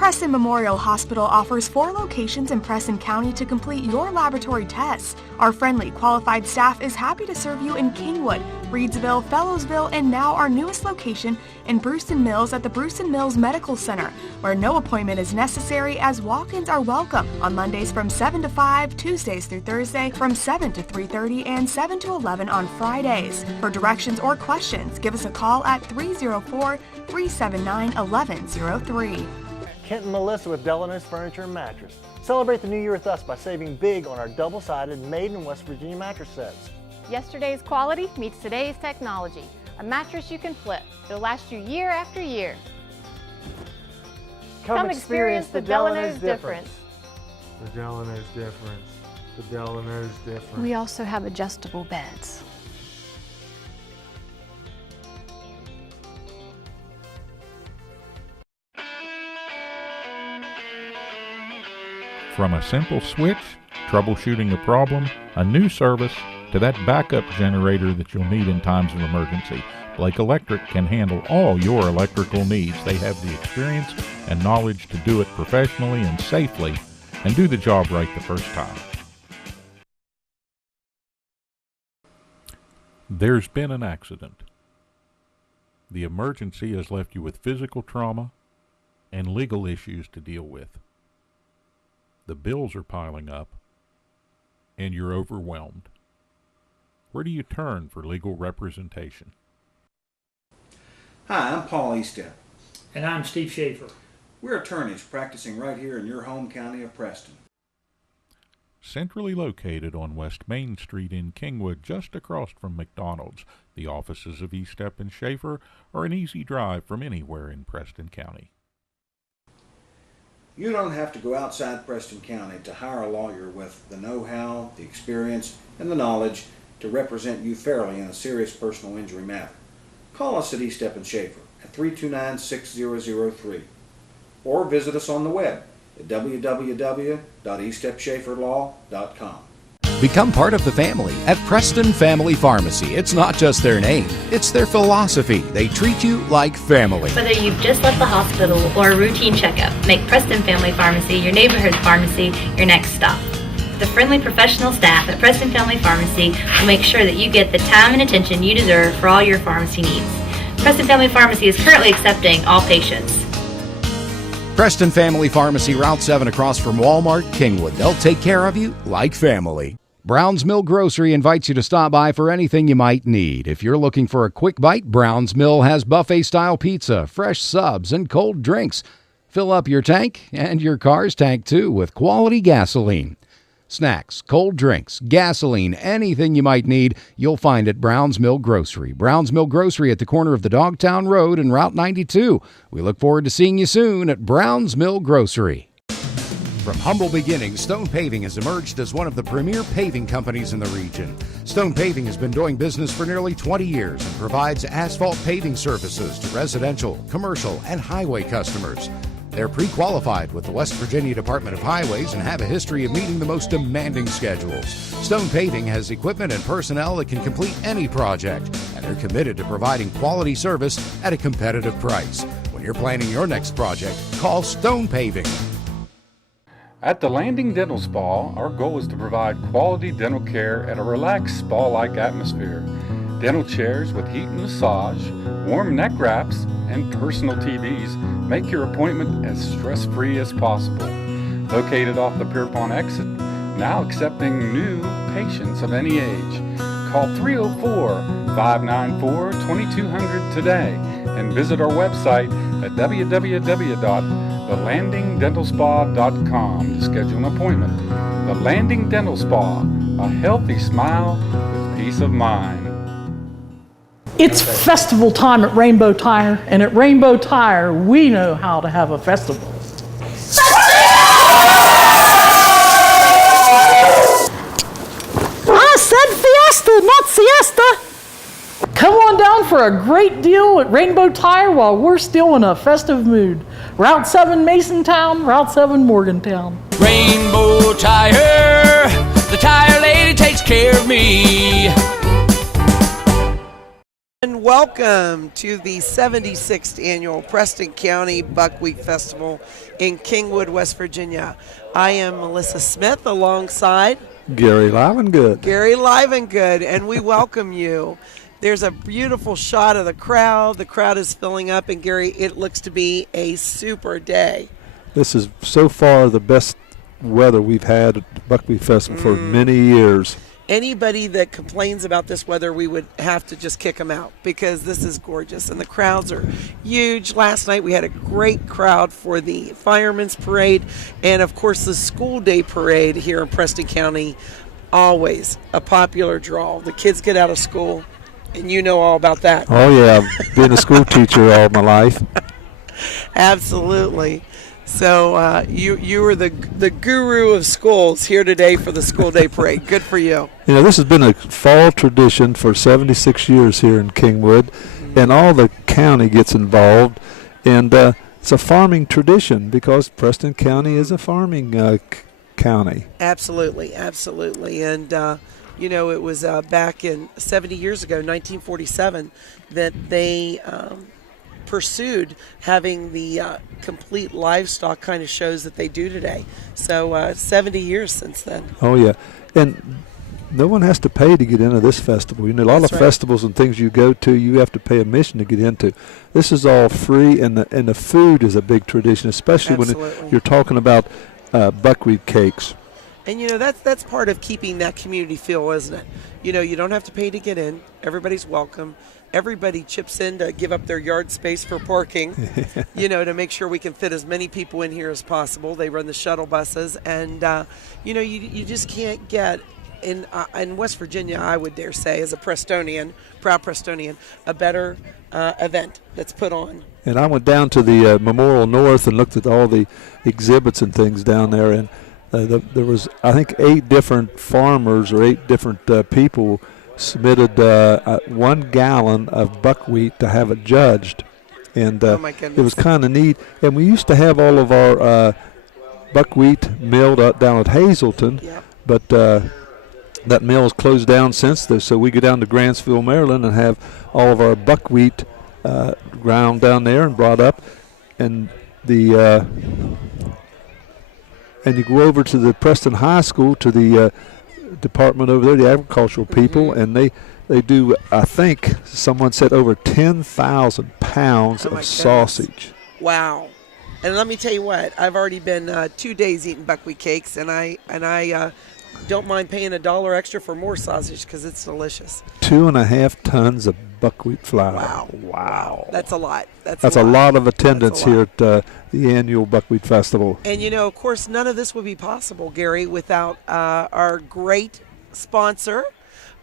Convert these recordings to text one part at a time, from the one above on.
Preston Memorial Hospital offers 4 locations in Preston County to complete your laboratory tests. Our friendly, qualified staff is happy to serve you in Kingwood, Reedsville, Fellowsville, and now our newest location in Brewston Mills at the Brewston Mills Medical Center, where no appointment is necessary as walk-ins are welcome on Mondays from 7 to 5, Tuesdays through Thursday from 7 to 3:30, and 7 to 11 on Fridays. For directions or questions, give us a call at 304-379-1103. Kent and Malisa with Delano's Furniture and Mattress. Celebrate the new year with us by saving big on our double-sided made in West Virginia mattress sets. Yesterday's quality meets today's technology. A mattress you can flip. It'll last you year after year. Come experience the Delano's difference. The Delano's difference. The Delano's difference. We also have adjustable beds. From a simple switch, troubleshooting a problem, a new service, to that backup generator that you'll need in times of emergency, Blake Electric can handle all your electrical needs. They have the experience and knowledge to do it professionally and safely and do the job right the first time. There's been an accident. The emergency has left you with physical trauma and legal issues to deal with. The bills are piling up, and you're overwhelmed. Where do you turn for legal representation? Hi, I'm Paul Eastep. And I'm Steve Schaefer. We're attorneys practicing right here in your home county of Preston. Centrally located on West Main Street in Kingwood, just across from McDonald's, the offices of Eastep and Schaefer are an easy drive from anywhere in Preston County. You don't have to go outside Preston County to hire a lawyer with the know-how, the experience, and the knowledge to represent you fairly in a serious personal injury matter. Call us at Eastep and Schaefer at 329-6003 or visit us on the web at www.eastepschaeferlaw.com. Become part of the family at Preston Family Pharmacy. It's not just their name, it's their philosophy. They treat you like family. Whether you've just left the hospital or a routine checkup, make Preston Family Pharmacy your neighborhood pharmacy your next stop. The friendly professional staff at Preston Family Pharmacy will make sure that you get the time and attention you deserve for all your pharmacy needs. Preston Family Pharmacy is currently accepting all patients. Preston Family Pharmacy, Route 7 across from Walmart, Kingwood. They'll take care of you like family. Brown's Mill Grocery invites you to stop by for anything you might need. If you're looking for a quick bite, Brown's Mill has buffet-style pizza, fresh subs, and cold drinks. Fill up your tank and your car's tank, too, with quality gasoline. Snacks, cold drinks, gasoline, anything you might need, you'll find at Brown's Mill Grocery. Brown's Mill Grocery at the corner of the Dogtown Road and Route 92. We look forward to seeing you soon at Brown's Mill Grocery. From humble beginnings, Stone Paving has emerged as one of the premier paving companies in the region. Stone Paving has been doing business for nearly 20 years and provides asphalt paving services to residential, commercial, and highway customers. They're pre-qualified with the West Virginia Department of Highways and have a history of meeting the most demanding schedules. Stone Paving has equipment and personnel that can complete any project, and they're committed to providing quality service at a competitive price. When you're planning your next project, call Stone Paving. At the Landing Dental Spa, our goal is to provide quality dental care at a relaxed spa-like atmosphere. Dental chairs with heat and massage, warm neck wraps, and personal TVs make your appointment as stress-free as possible. Located off the Pierpont exit, now accepting new patients of any age. Call 304-594-2200 today and visit our website at www.thelandingdentalspa.com to schedule an appointment. The Landing Dental Spa, a healthy smile with peace of mind. It's festival time at Rainbow Tire, and at Rainbow Tire, we know how to have a festival. I said fiesta, not siesta. Come on down for a great deal at Rainbow Tire while we're still in a festive mood. Route 7 Masontown, Route 7 Morgantown. Rainbow Tire, the tire lady takes care of me. and welcome to the 76th Annual Preston County Buckwheat Festival in Kingwood, West Virginia. I am Malisa Smith alongside Gary Livengood. Gary Livengood, and we welcome you. There's a beautiful shot of the crowd. The crowd is filling up, and Gary, it looks to be a super day. This is so far the best weather we've had at the Buckwheat Festival for many years. Anybody that complains about this weather, we would have to just kick them out because this is gorgeous and the crowds are huge. Last night we had a great crowd for the Firemen's Parade and, of course, the School Day Parade here in Preston County. Always a popular draw. The kids get out of school, and you know all about that. Oh, yeah. I've been a school teacher all my life. Absolutely. So you were the guru of schools here today for the School Day Parade. Good for you. You know, this has been a fall tradition for 76 years here in Kingwood, and all the county gets involved. And it's a farming tradition because Preston County is a farming county. Absolutely, absolutely. And, you know, it was back in 70 years ago, 1947, that they pursued having the complete livestock kind of shows that they do today. So 70 years since then. Oh, yeah. And no one has to pay to get into this festival. You know, a lot of festivals and things you go to, you have to pay admission to get into. This is all free, and the food is a big tradition, especially when you're talking about buckwheat cakes. And, you know, that's part of keeping that community feel, isn't it? You know, you don't have to pay to get in. Everybody's welcome. Everybody chips in to give up their yard space for parking, you know, to make sure we can fit as many people in here as possible. They run the shuttle buses. And, you know, you just can't get, in West Virginia, I would dare say, as a Prestonian, proud Prestonian, a better event that's put on. And I went down to the Memorial North and looked at all the exhibits and things down there. And there was, I think, 8 different farmers or 8 different people submitted 1 gallon of buckwheat to have it judged, and it was kind of neat. And we used to have all of our buckwheat milled down at Hazleton, but that mill is closed down since this. So we go down to Grantsville, Maryland, and have all of our buckwheat ground down there and brought up, and and you go over to the Preston High School to the department over there, the agricultural people, and they do, I think someone said, over 10,000 pounds of sausage. Wow. And let me tell you what, I've already been 2 days eating buckwheat cakes, and I don't mind paying $1 extra for more sausage because it's delicious. 2.5 tons of buckwheat flour. Wow. That's a lot. That's a lot of attendance here at the annual Buckwheat Festival. And, you know, of course, none of this would be possible, Gary, without our great sponsor,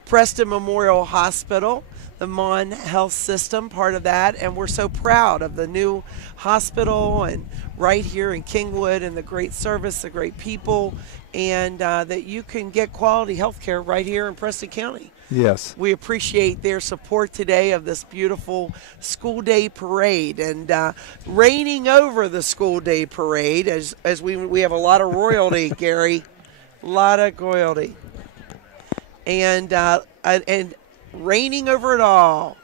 Preston Memorial Hospital, the Mon Health System, part of that. And we're so proud of the new hospital and right here in Kingwood and the great service, the great people, and that you can get quality health care right here in Preston County. Yes. We appreciate their support today of this beautiful School Day Parade, and reigning over the School Day Parade, as we have a lot of royalty, Gary, a lot of royalty, and reigning over it all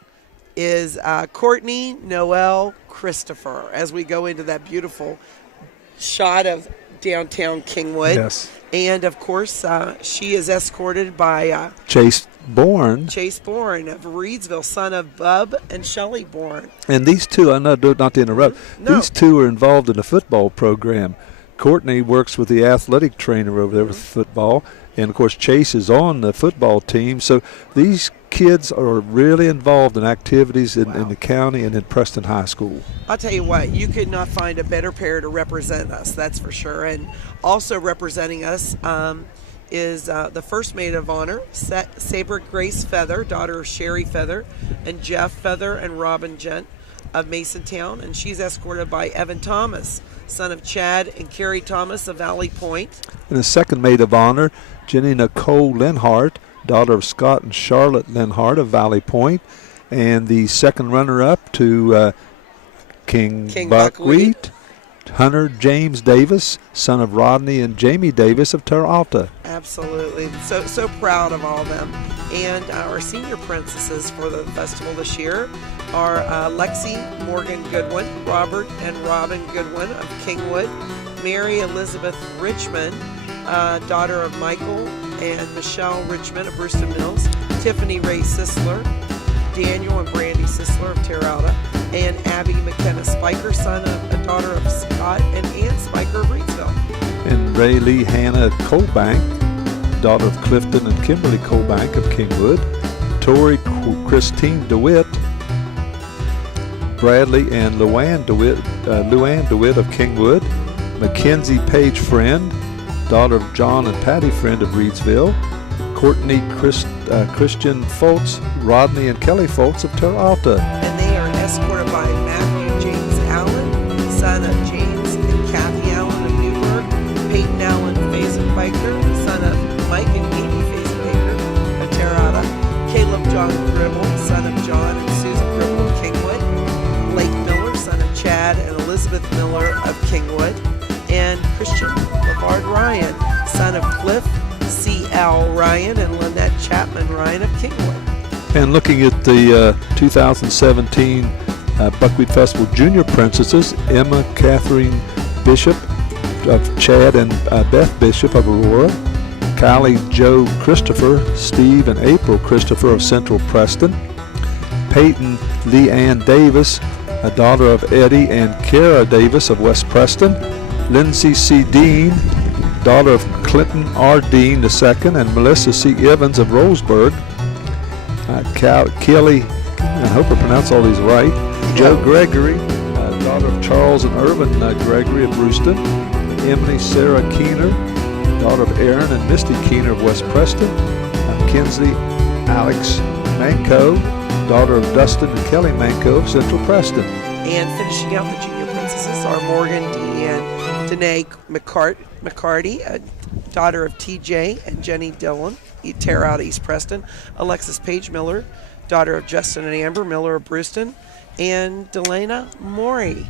is Courtney Noel Christopher, as we go into that beautiful shot of downtown Kingwood. Yes. And, of course, she is escorted by Chase Bourne of Reedsville, son of Bub and Shelley Bourne. And these two, not to interrupt, these two are involved in a football program. Courtney works with the athletic trainer over there with football, and, of course, Chase is on the football team. So these kids are really involved in activities in the county and in Preston High School. I'll tell you what, you could not find a better pair to represent us, that's for sure. And also representing us is the first maid of honor, Sabre Grace Feather, daughter of Sherry Feather, and Jeff Feather and Robin Gent of Masontown. And she's escorted by Evan Thomas, son of Chad and Carrie Thomas of Valley Point. And the second maid of honor, Jenny Nicole Linhart, daughter of Scott and Charlotte Linhart of Valley Point. And the second runner-up to King Buckwheat, Hunter James Davis, son of Rodney and Jamie Davis of Terra Alta. Absolutely. So proud of all of them. And our senior princesses for the festival this year are Lexi Morgan Goodwin, Robert and Robin Goodwin of Kingwood, Mary Elizabeth Richmond, daughter of Michael and Michelle Richmond of Brewston Mills, Tiffany Ray Sisler, Daniel and Brandy Sisler of Terrata, and Abby McKenna Spiker, daughter of Scott and Ann Spiker of Reedsville. And Ray Lee Hannah Colbank, daughter of Clifton and Kimberly Colbank of Kingwood, Tori Christine DeWitt, Bradley and Luann DeWitt of Kingwood, Mackenzie Page Friend, daughter of John and Patty Friend of Reedsville, Courtney Christian Foltz, Rodney and Kelly Foltz of Terrata. And they are escorted by Matthew James Allen, son of James and Kathy Allen of Newburgh, Peyton Allen Fazenbaker, son of Mike and Amy Fazenbaker of Terrata, Caleb John Gribble, son of John and Susan Gribble of Kingwood, Blake Miller, son of Chad and Elizabeth Miller of Kingwood, and Christian LeVard Ryan, son of Cliff C.L. Ryan and Lynette Chapman Ryan of Kingwood. And looking at the 2017 Buckwheat Festival Junior Princesses, Emma Catherine Bishop of Chad and Beth Bishop of Aurora, Kylie Joe Christopher, Steve and April Christopher of Central Preston, Peyton Leanne Davis, a daughter of Eddie and Kara Davis of West Preston, Lindsay C. Dean, daughter of Clinton R. Dean II and Melissa C. Evans of Roseburg, Kelly, I hope I pronounce all these right, Joe Gregory, daughter of Charles and Irvin Gregory of Brewston, Emily Sarah Keener, daughter of Aaron and Misty Keener of West Preston, Kinsley Alex Manco, daughter of Dustin and Kelly Manco of Central Preston. And finishing out the junior princesses are Morgan and Danae McCarty, daughter of TJ and Jenny Dillon, Terrata East Preston, Alexis Page Miller, daughter of Justin and Amber Miller of Brewston, and Delana Morey,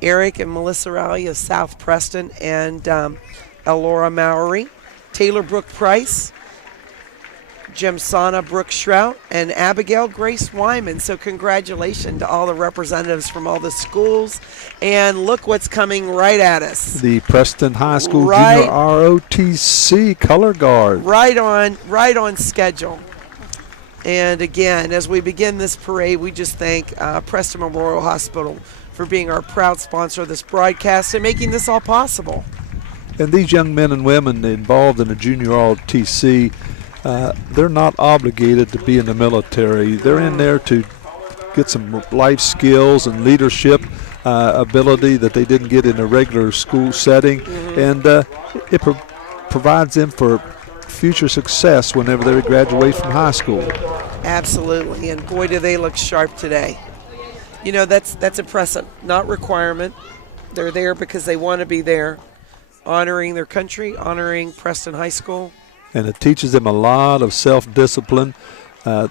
Eric and Melissa Rowley of South Preston, and Elora Mowry, Taylor Brooke Price, Jemsana Brooke Shrout, and Abigail Grace Wyman. So congratulations to all the representatives from all the schools. And look what's coming right at us. The Preston High School Junior ROTC Color Guard. Right on schedule. And again, as we begin this parade, we just thank Preston Memorial Hospital for being our proud sponsor of this broadcast and making this all possible. And these young men and women involved in the Junior ROTC, they're not obligated to be in the military. They're in there to get some life skills and leadership ability that they didn't get in a regular school setting. Mm-hmm. And it provides them for future success whenever they graduate from high school. Absolutely, and boy, do they look sharp today. You know, that's impressive, not requirement. They're there because they want to be there, honoring their country, honoring Preston High School. And it teaches them a lot of self-discipline and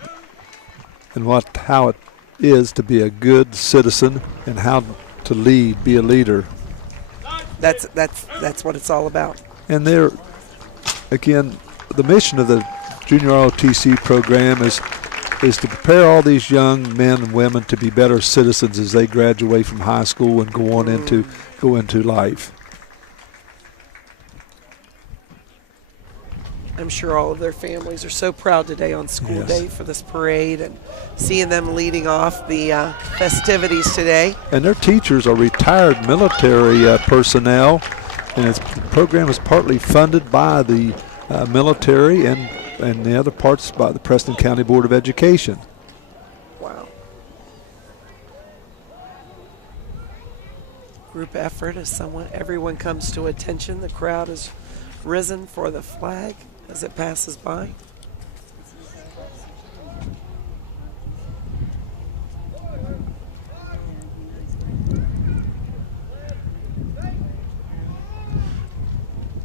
how it is to be a good citizen and how to lead, be a leader. That's what it's all about. And they're, again, the mission of the Junior ROTC program is to prepare all these young men and women to be better citizens as they graduate from high school and go into life. I'm sure all of their families are so proud today on school day for this parade and seeing them leading off the festivities today. And their teachers are retired military personnel, and the program is partly funded by the military and the other parts by the Preston County Board of Education. Wow. Group effort as everyone comes to attention. The crowd has risen for the flag as it passes by.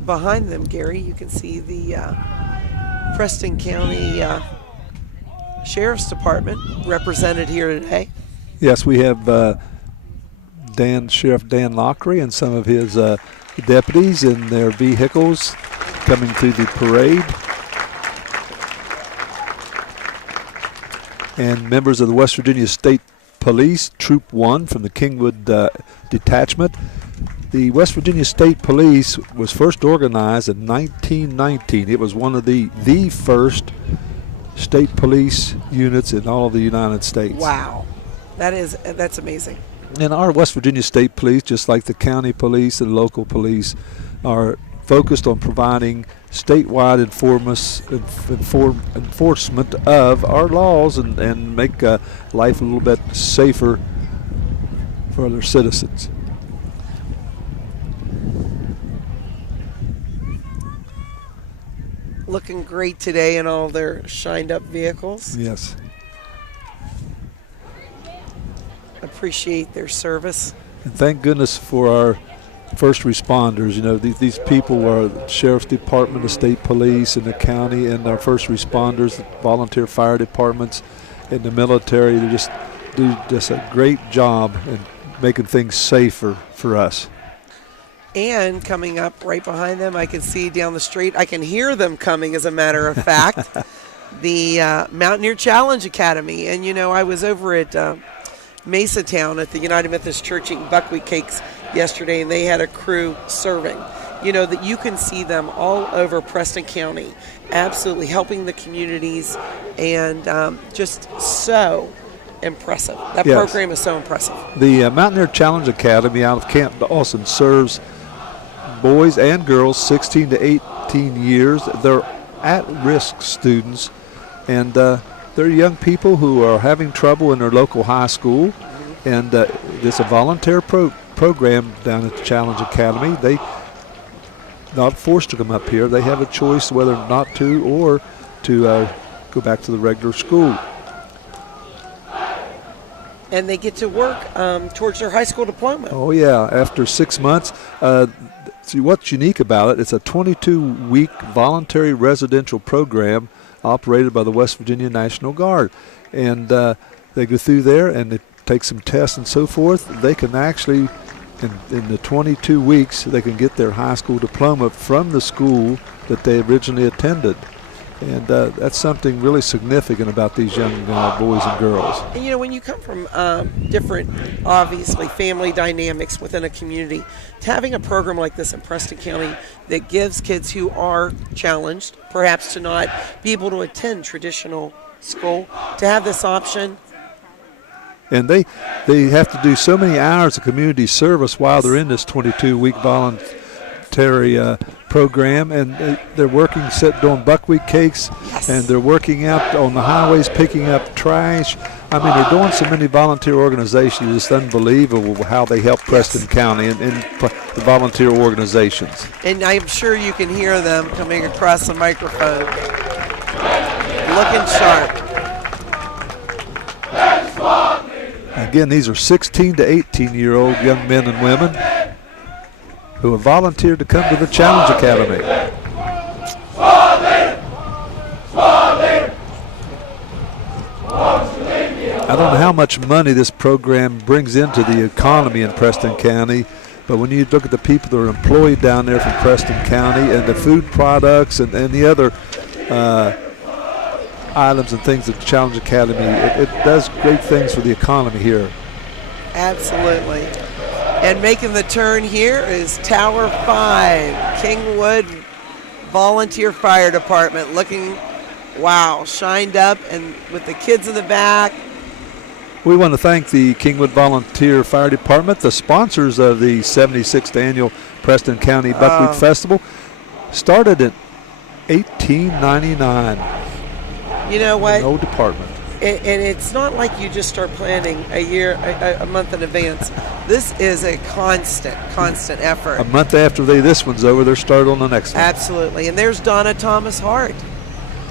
Behind them, Gary, you can see the Preston County Sheriff's Department represented here today. Yes, we have Sheriff Dan Lockery and some of his deputies in their vehicles coming through the parade. And members of the West Virginia State Police, Troop 1 from the Kingwood Detachment. The West Virginia State Police was first organized in 1919. It was one of the first state police units in all of the United States. Wow. That's amazing. And our West Virginia State Police, just like the county police and local police, are focused on providing statewide enforcement of our laws and make life a little bit safer for their citizens. Looking great today in all their shined up vehicles. Yes. Appreciate their service. And thank goodness for our first responders. You know, these people are the Sheriff's Department, the State Police, and the county, and our first responders, the volunteer fire departments, and the military. They just do a great job in making things safer for us. And coming up right behind them, I can see down the street, I can hear them coming, as a matter of fact, the Mountaineer Challenge Academy. And, you know, I was over at Mesa Town at the United Methodist Church eating buckwheat cakes yesterday, and they had a crew serving. You know, that you can see them all over Preston County, absolutely helping the communities, and just so impressive. That program is so impressive. The Mountaineer Challenge Academy out of Camp Dawson serves boys and girls 16 to 18 years. They're at-risk students, and they're young people who are having trouble in their local high school, and it's a volunteer program down at the Challenge Academy. They not forced to come up here. They have a choice whether not to or to go back to the regular school. And they get to work towards their high school diploma. Oh, yeah, after 6 months. See, what's unique about it, it's a 22-week voluntary residential program operated by the West Virginia National Guard. And they go through there and they take some tests and so forth. They can actually, in the 22 weeks, they can get their high school diploma from the school that they originally attended. And that's something really significant about these young boys and girls. And, you know, when you come from different, obviously, family dynamics within a community, having a program like this in Preston County that gives kids who are challenged, perhaps to not be able to attend traditional school, to have this option. And they have to do so many hours of community service while they're in this 22-week voluntary program, and they're working, doing buckwheat cakes, and they're working out on the highways, picking up trash. I mean, they're doing so many volunteer organizations. It's unbelievable how they help Preston County and the volunteer organizations. And I'm sure you can hear them coming across the microphone, looking sharp. Again, these are 16 to 18-year-old young men and women who have volunteered to come to the Challenge Academy. I don't know how much money this program brings into the economy in Preston County, but when you look at the people that are employed down there from Preston County and the food products and the other items and things at the Challenge Academy, it does great things for the economy here. Absolutely. And making the turn here is Tower 5, Kingwood Volunteer Fire Department, looking, wow, shined up and with the kids in the back. We want to thank the Kingwood Volunteer Fire Department, the sponsors of the 76th Annual Preston County Buckwheat Festival. Started in 1899. You know what? An old department. And it's not like you just start planning a month in advance. This is a constant effort. A month after this one's over, they're started on the next one. Absolutely. And there's Donna Thomas Hart,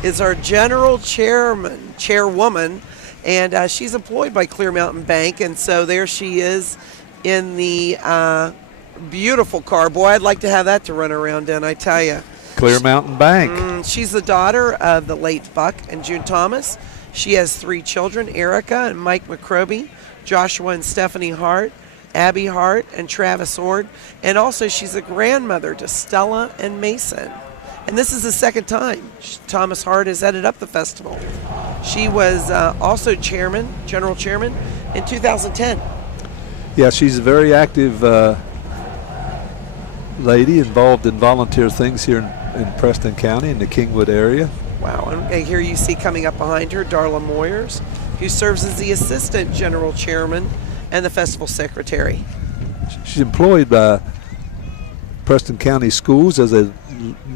is our general chairwoman, and she's employed by Clear Mountain Bank, and so there she is in the beautiful car. Boy, I'd like to have that to run around in, I tell you. Clear Mountain Bank. She's the daughter of the late Buck and June Thomas. She has 3 children, Erica and Mike McCroby, Joshua and Stephanie Hart, Abby Hart, and Travis Ord. And also she's a grandmother to Stella and Mason. And this is the second time Thomas Hart has headed up the festival. She was also general chairman in 2010. Yeah, she's a very active lady involved in volunteer things here in Preston County in the Kingwood area. Wow, and here you see coming up behind her Darla Moyers, who serves as the assistant general chairman and the festival secretary. She's employed by Preston County Schools as a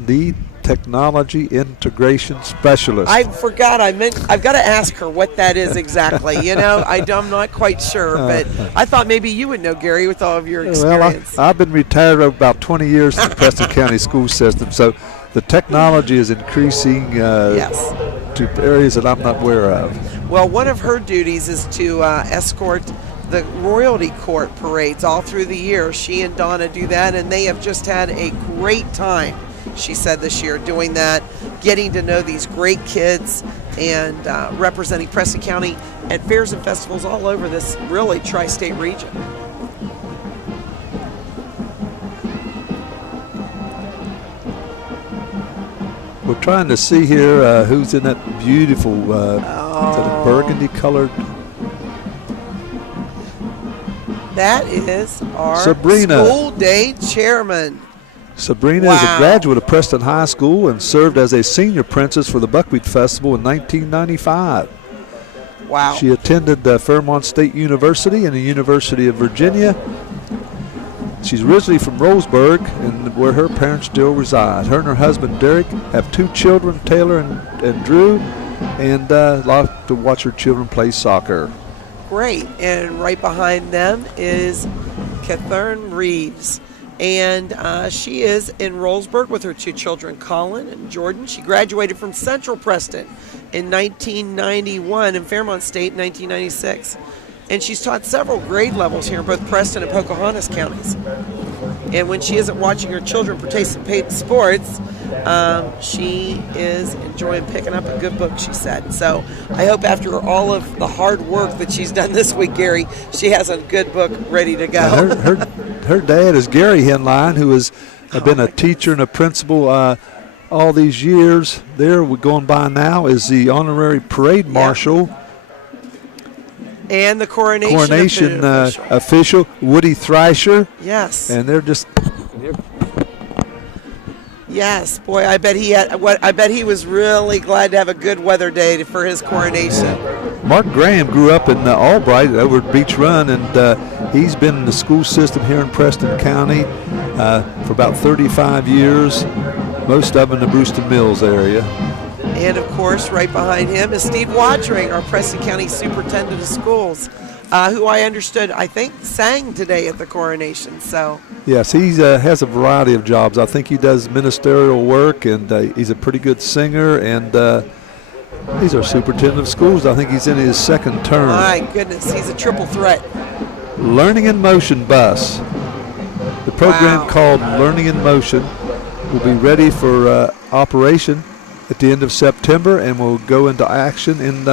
lead technology integration specialist. I forgot. I've got to ask her what that is exactly. You know, I'm not quite sure, but I thought maybe you would know, Gary, with all of your experience. Well, I've been retired about 20 years in the Preston County school system, so the technology is increasing to areas that I'm not aware of. Well, one of her duties is to escort the royalty court parades all through the year. She and Donna do that, and they have just had a great time, she said, this year doing that, getting to know these great kids and representing Preston County at fairs and festivals all over this really tri-state region. We're trying to see here who's in that beautiful burgundy colored. That is our Sabrina. school day chairman. Sabrina is a graduate of Preston High School and served as a senior princess for the Buckwheat Festival in 1995. Wow. She attended Fairmont State University and the University of Virginia. She's originally from Roseburg, and where her parents still reside. Her and her husband Derek have 2 children, Taylor and Drew, and love to watch her children play soccer. Great. And right behind them is Catherine Reeves. And she is in Roseburg with her 2 children, Colin and Jordan. She graduated from Central Preston in 1991 and Fairmont State in 1996. And she's taught several grade levels here in both Preston and Pocahontas counties. And when she isn't watching her children participate in sports, she is enjoying picking up a good book, she said. So I hope after all of the hard work that she's done this week, Gary, she has a good book ready to go. Her dad is Gary Henline, who has been a teacher and a principal all these years. There, we're going by now, is the honorary parade marshal. And the coronation official, Woody Thrasher. Yes. And they're just. Yes, boy, I bet he was really glad to have a good weather day for his coronation. Mark Graham grew up in Albright over at Beach Run, and he's been in the school system here in Preston County for about 35 years, most of them in the Brewston Mills area. And, of course, right behind him is Steve Watring, our Preston County Superintendent of Schools, who I understood, I think, sang today at the coronation. So yes, he has a variety of jobs. I think he does ministerial work, and he's a pretty good singer, and he's our Superintendent of Schools. I think he's in his 2nd term. My goodness, he's a triple threat. Learning in Motion bus. The program called Learning in Motion will be ready for operation at the end of September, and will go into action in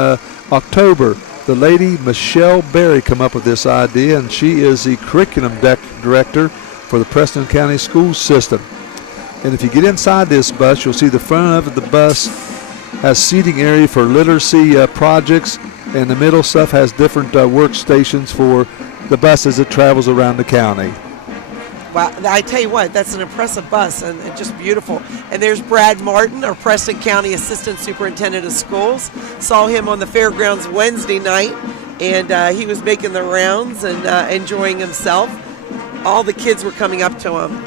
October. The lady, Michelle Berry, come up with this idea, and she is the curriculum director for the Preston County school system. And if you get inside this bus, you'll see the front of the bus has seating area for literacy projects, and the middle stuff has different workstations for the bus as it travels around the county. Wow, I tell you what, that's an impressive bus and just beautiful. And there's Brad Martin, our Preston County Assistant Superintendent of Schools. Saw him on the fairgrounds Wednesday night, and he was making the rounds and enjoying himself. All the kids were coming up to him.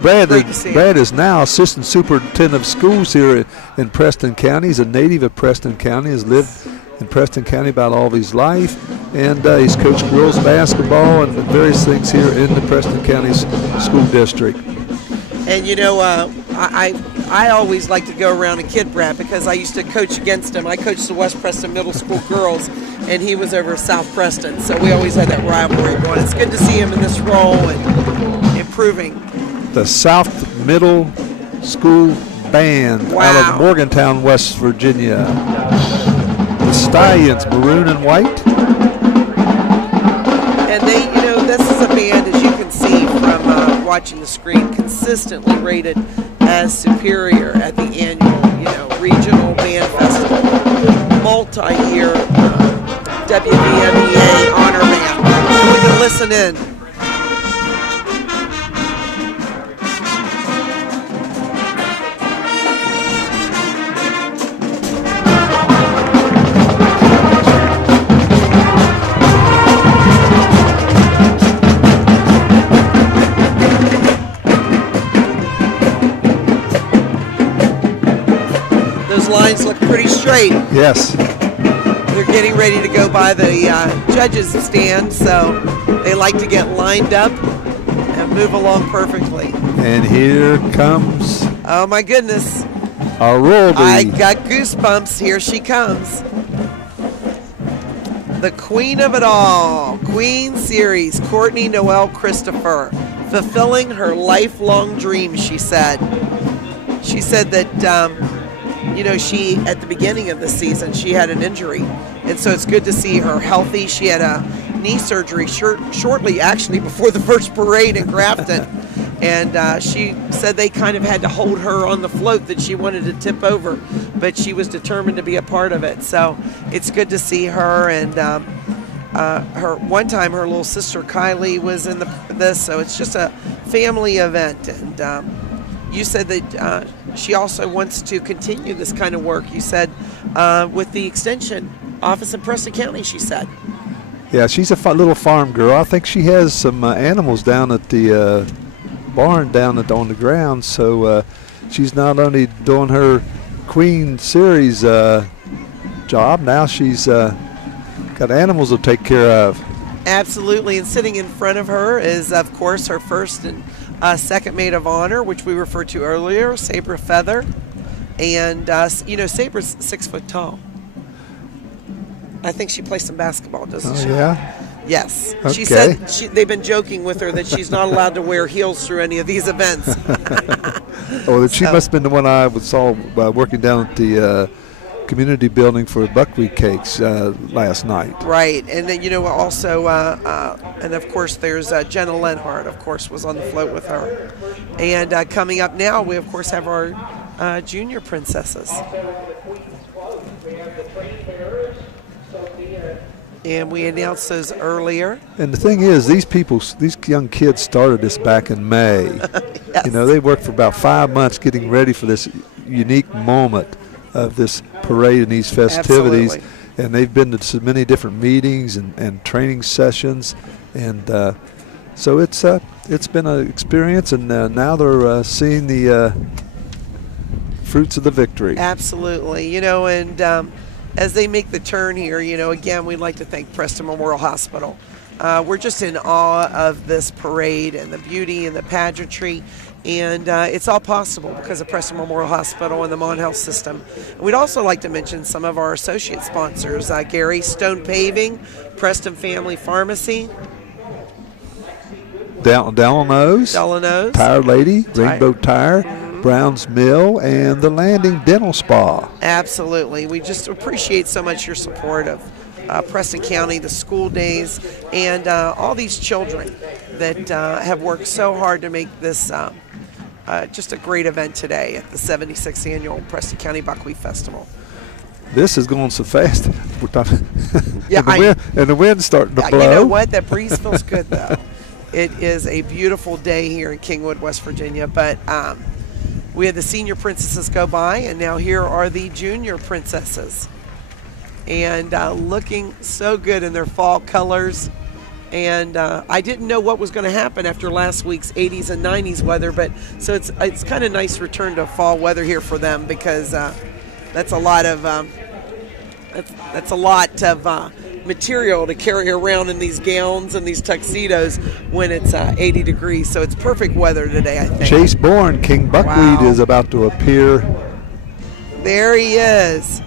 Brad is now Assistant Superintendent of Schools here in Preston County. He's a native of Preston County, has lived in Preston County about all of his life, and he's coached girls basketball and various things here in the Preston County School District. And you know, I always like to go around and kid Brad because I used to coach against him. I coached the West Preston Middle School girls, and he was over South Preston, so we always had that rivalry going. It's good to see him in this role and improving. The South Middle School Band out of Morgantown, West Virginia. The Stallions, maroon and white. And they, this is a band, as you can see from watching the screen, consistently rated as superior at the annual, regional band festival. Multi-year WVMEA honor band. We can listen in. Lines look pretty straight. Yes. They're getting ready to go by the judges stand, so they like to get lined up and move along perfectly. And here comes. Oh my goodness. Our royalty. I got goosebumps. Here she comes. The queen of it all. Queen Series, Courtney Noel Christopher. Fulfilling her lifelong dream, she said. She said that she, at the beginning of the season, she had an injury. And so it's good to see her healthy. She had a knee surgery shortly, actually, before the first parade in Grafton. And she said they kind of had to hold her on the float, that she wanted to tip over. But she was determined to be a part of it. So it's good to see her. And her one time, her little sister Kylie was in this. So it's just a family event. And you said that she also wants to continue this kind of work. You said with the extension office in Preston County, she said. Yeah, she's a little farm girl. I think she has some animals down at the barn on the ground. So she's not only doing her Queen Series job, now she's got animals to take care of. Absolutely, and sitting in front of her is, of course, her first and second maid of honor, which we referred to earlier, Sabra Feather. And, Sabra's 6 foot tall. I think she plays some basketball, doesn't she? Yeah? Yes. Okay. She said they've been joking with her that she's not allowed to wear heels through any of these events. She must have been the one I saw working down at the community building for Buckwheat cakes last night. Right, and then also, and of course there's Jenna Lenhart, of course, was on the float with her. And coming up now, we of course have our junior princesses. And we announced those earlier. And the thing is, these young kids started this back in May. Yes. They worked for about 5 months getting ready for this unique moment of this parade and these festivities. Absolutely. And they've been to so many different meetings and training sessions, and so it's been an experience, and now they're seeing the fruits of the victory. Absolutely, and as they make the turn here, again, we'd like to thank Preston Memorial Hospital. We're just in awe of this parade and the beauty and the pageantry. And it's all possible because of Preston Memorial Hospital and the Mon Health System. And we'd also like to mention some of our associate sponsors, Gary, Stone Paving, Preston Family Pharmacy, Delano's, Tire Lady, Rainbow Tire, Brown's Mill, and the Landing Dental Spa. Absolutely. We just appreciate so much your support of Preston County, the school days, and all these children that have worked so hard to make this just a great event today at the 76th Annual Preston County Buckwheat Festival. This is going so fast. Yeah, and the wind's starting to blow. You know what? That breeze feels good, though. It is a beautiful day here in Kingwood, West Virginia, but we had the senior princesses go by, and now here are the junior princesses. And looking so good in their fall colors. And I didn't know what was going to happen after last week's 80s and 90s weather, but so it's kind of nice return to fall weather here for them, because that's a lot of material to carry around in these gowns and these tuxedos when it's 80 degrees. So it's perfect weather today, I think. Chase Bourne, King Buckwheat, is about to appear. There he is.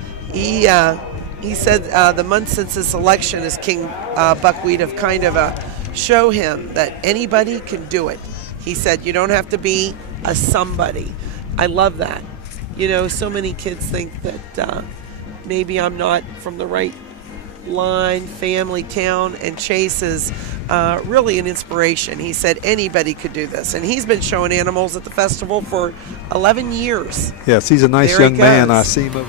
He said the month since his selection as King Buckwheat have kind of show him that anybody can do it. He said you don't have to be a somebody. I love that. So many kids think that maybe I'm not from the right line, family, town, and Chase is really an inspiration. He said anybody could do this, and he's been showing animals at the festival for 11 years. Yes, he's a nice There he young man. goes. I see him.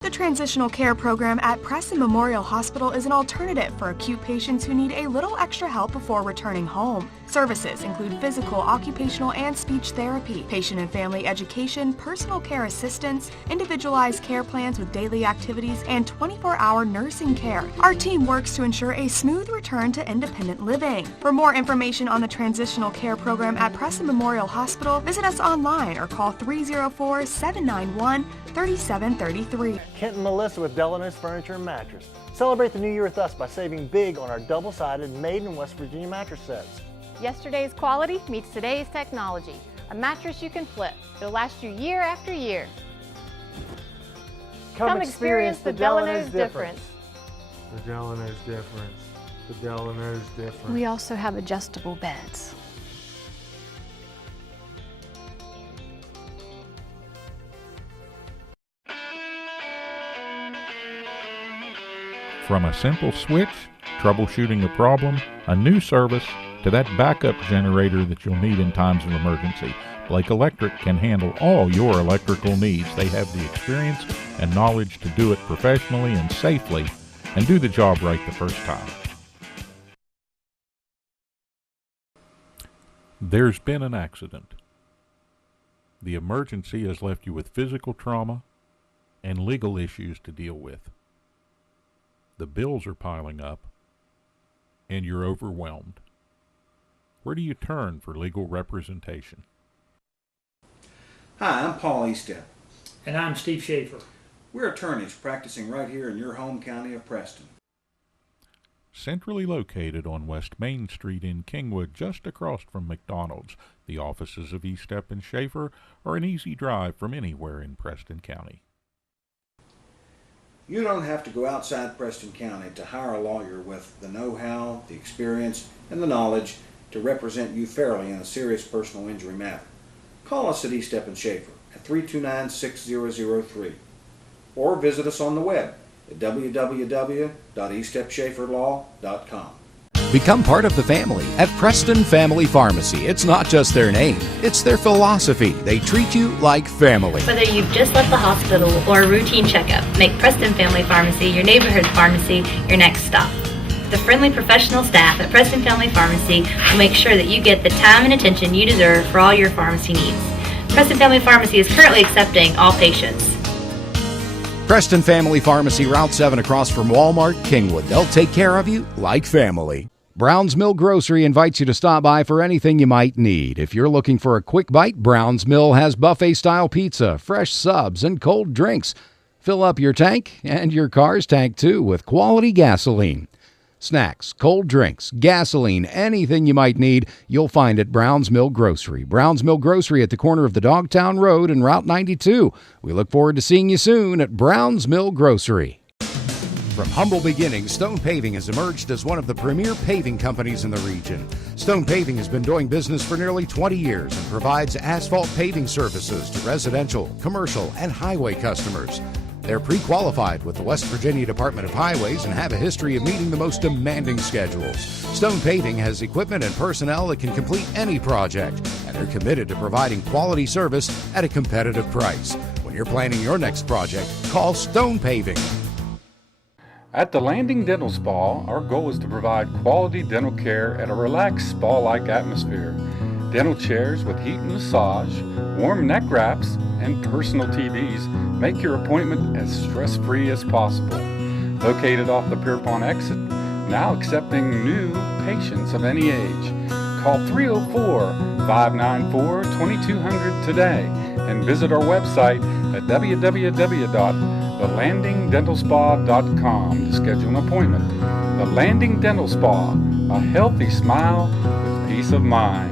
The Transitional Care Program at Preston Memorial Hospital is an alternative for acute patients who need a little extra help before returning home. Services include physical, occupational, and speech therapy, patient and family education, personal care assistance, individualized care plans with daily activities, and 24-hour nursing care. Our team works to ensure a smooth return to independent living. For more information on the Transitional Care Program at Preston Memorial Hospital, visit us online or call 304-791-3733. Kent and Melissa with Delano's Furniture and Mattress. Celebrate the new year with us by saving big on our double-sided made in West Virginia mattress sets. Yesterday's quality meets today's technology. A mattress you can flip. It'll last you year after year. Come experience the Delano's difference. The Delano's difference. The Delano's difference. We also have adjustable beds. From a simple switch, troubleshooting a problem, a new service, to that backup generator that you'll need in times of emergency, Blake Electric can handle all your electrical needs. They have the experience and knowledge to do it professionally and safely and do the job right the first time. There's been an accident. The emergency has left you with physical trauma and legal issues to deal with. The bills are piling up, and you're overwhelmed. Where do you turn for legal representation? Hi, I'm Paul Eastep. And I'm Steve Schaefer. We're attorneys practicing right here in your home county of Preston. Centrally located on West Main Street in Kingwood, just across from McDonald's, the offices of Eastep and Schaefer are an easy drive from anywhere in Preston County. You don't have to go outside Preston County to hire a lawyer with the know-how, the experience, and the knowledge to represent you fairly in a serious personal injury matter. Call us at Eastep and Schaefer at 329-6003 or visit us on the web at www.eastepschaeferlaw.com. Become part of the family at Preston Family Pharmacy. It's not just their name, it's their philosophy. They treat you like family. Whether you've just left the hospital or a routine checkup, make Preston Family Pharmacy your neighborhood pharmacy your next stop. The friendly professional staff at Preston Family Pharmacy will make sure that you get the time and attention you deserve for all your pharmacy needs. Preston Family Pharmacy is currently accepting all patients. Preston Family Pharmacy, Route 7 across from Walmart, Kingwood. They'll take care of you like family. Brown's Mill Grocery invites you to stop by for anything you might need. If you're looking for a quick bite, Brown's Mill has buffet-style pizza, fresh subs, and cold drinks. Fill up your tank and your car's tank, too, with quality gasoline. Snacks, cold drinks, gasoline, anything you might need, you'll find at Brown's Mill Grocery. Brown's Mill Grocery at the corner of the Dogtown Road and Route 92. We look forward to seeing you soon at Brown's Mill Grocery. From humble beginnings, Stone Paving has emerged as one of the premier paving companies in the region. Stone Paving has been doing business for nearly 20 years and provides asphalt paving services to residential, commercial, and highway customers. They're pre-qualified with the West Virginia Department of Highways and have a history of meeting the most demanding schedules. Stone Paving has equipment and personnel that can complete any project, and they're committed to providing quality service at a competitive price. When you're planning your next project, call Stone Paving. At the Landing Dental Spa, our goal is to provide quality dental care at a relaxed spa-like atmosphere. Dental chairs with heat and massage, warm neck wraps, and personal TVs make your appointment as stress-free as possible. Located off the Pierpont exit, now accepting new patients of any age. Call 304-594-2200 today and visit our website at www.thelandingdentalspa.com to schedule an appointment. The Landing Dental Spa, a healthy smile with peace of mind.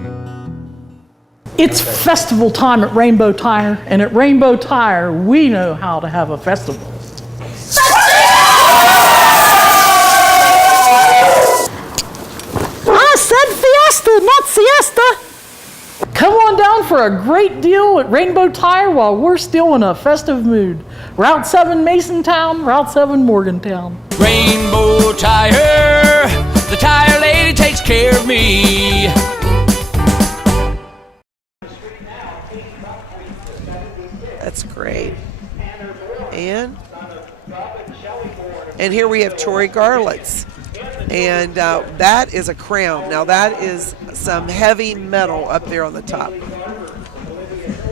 It's festival time at Rainbow Tire, and at Rainbow Tire, we know how to have a festival. not siesta. Come on down for a great deal at Rainbow Tire while we're still in a festive mood. Route 7 Masontown, Route 7 Morgantown. Rainbow Tire, the tire lady takes care of me. That's great. And here we have Tori Garlitz. And that is a crown. Now that is some heavy metal up there on the top.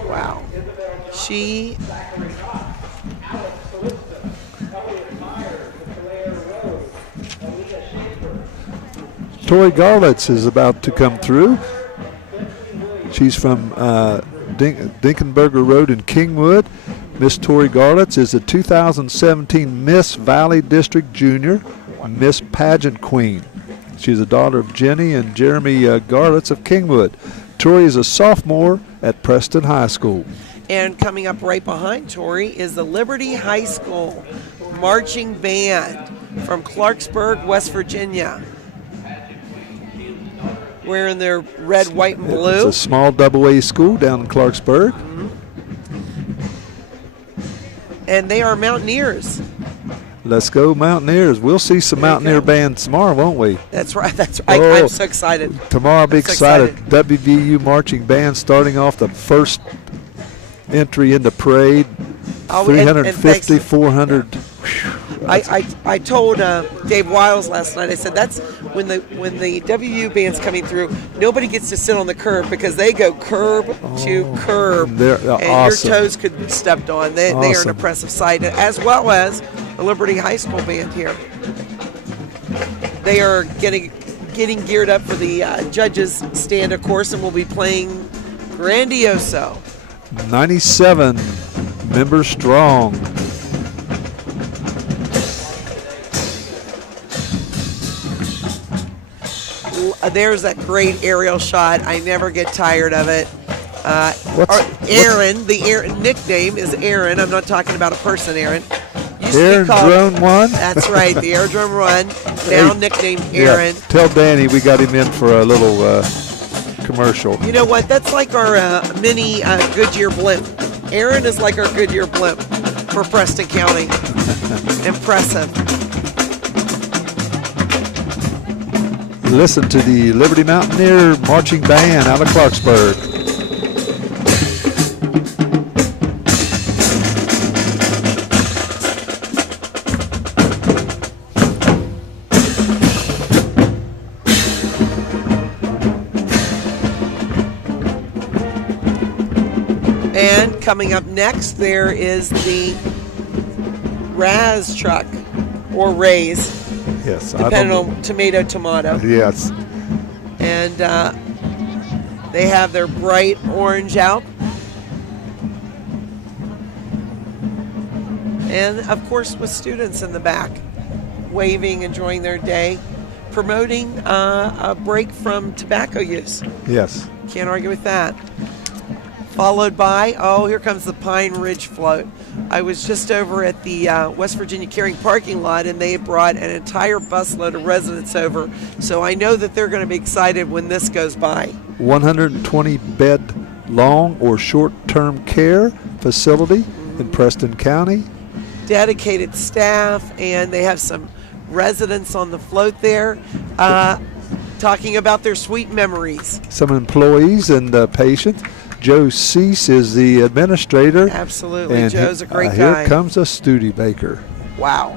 Wow. Tori Garlitz is about to come through. She's from Dinkenberger Road in Kingwood. Miss Tori Garlitz is the 2017 Miss Valley District Junior Miss Pageant Queen. She's the daughter of Jenny and Jeremy Garlitz of Kingwood. Tori is a sophomore at Preston High School. And coming up right behind Tori is the Liberty High School Marching Band from Clarksburg, West Virginia. Wearing their red, white, and blue. It's a small AA school down in Clarksburg. And they are Mountaineers. Let's go Mountaineers. We'll see some Mountaineer bands tomorrow, won't we? That's right. I'm so excited. Tomorrow I'll be excited. WVU Marching Band starting off the first entry in the parade. 350, 400. I told Dave Wiles last night, I said that's when the WVU band's coming through, nobody gets to sit on the curb because they go curb to curb. And awesome. Your toes could be stepped on. They are an impressive sight, as well as the Liberty High School band here. They are getting geared up for the judges' stand, of course, and will be playing Grandioso. 97 members strong. There's that great aerial shot. I never get tired of it. Aaron, the Aaron nickname is Aaron. I'm not talking about a person, Aaron. Aerodrome 1? That's right, the Aerodrome 1, now nicknamed Aaron. Yeah, tell Danny we got him in for a little commercial. You know what? That's like our mini Goodyear blimp. Aaron is like our Goodyear blimp for Preston County. Impressive. Listen to the Liberty Mountaineer Marching Band out of Clarksburg. And coming up next, there is the Raz truck, or Rays. Yes, depending on tomato. Yes. And they have their bright orange out. And of course with students in the back, waving, enjoying their day, promoting a break from tobacco use. Yes. Can't argue with that. Followed by, here comes the Pine Ridge float. I was just over at the West Virginia Caring parking lot, and they brought an entire busload of residents over. So I know that they're going to be excited when this goes by. 120 bed long or short-term care facility in Preston County. Dedicated staff, and they have some residents on the float there talking about their sweet memories. Some employees and patients. Joe Cease is the administrator. Absolutely, and Joe's a great guy. Here comes a Studebaker. Wow.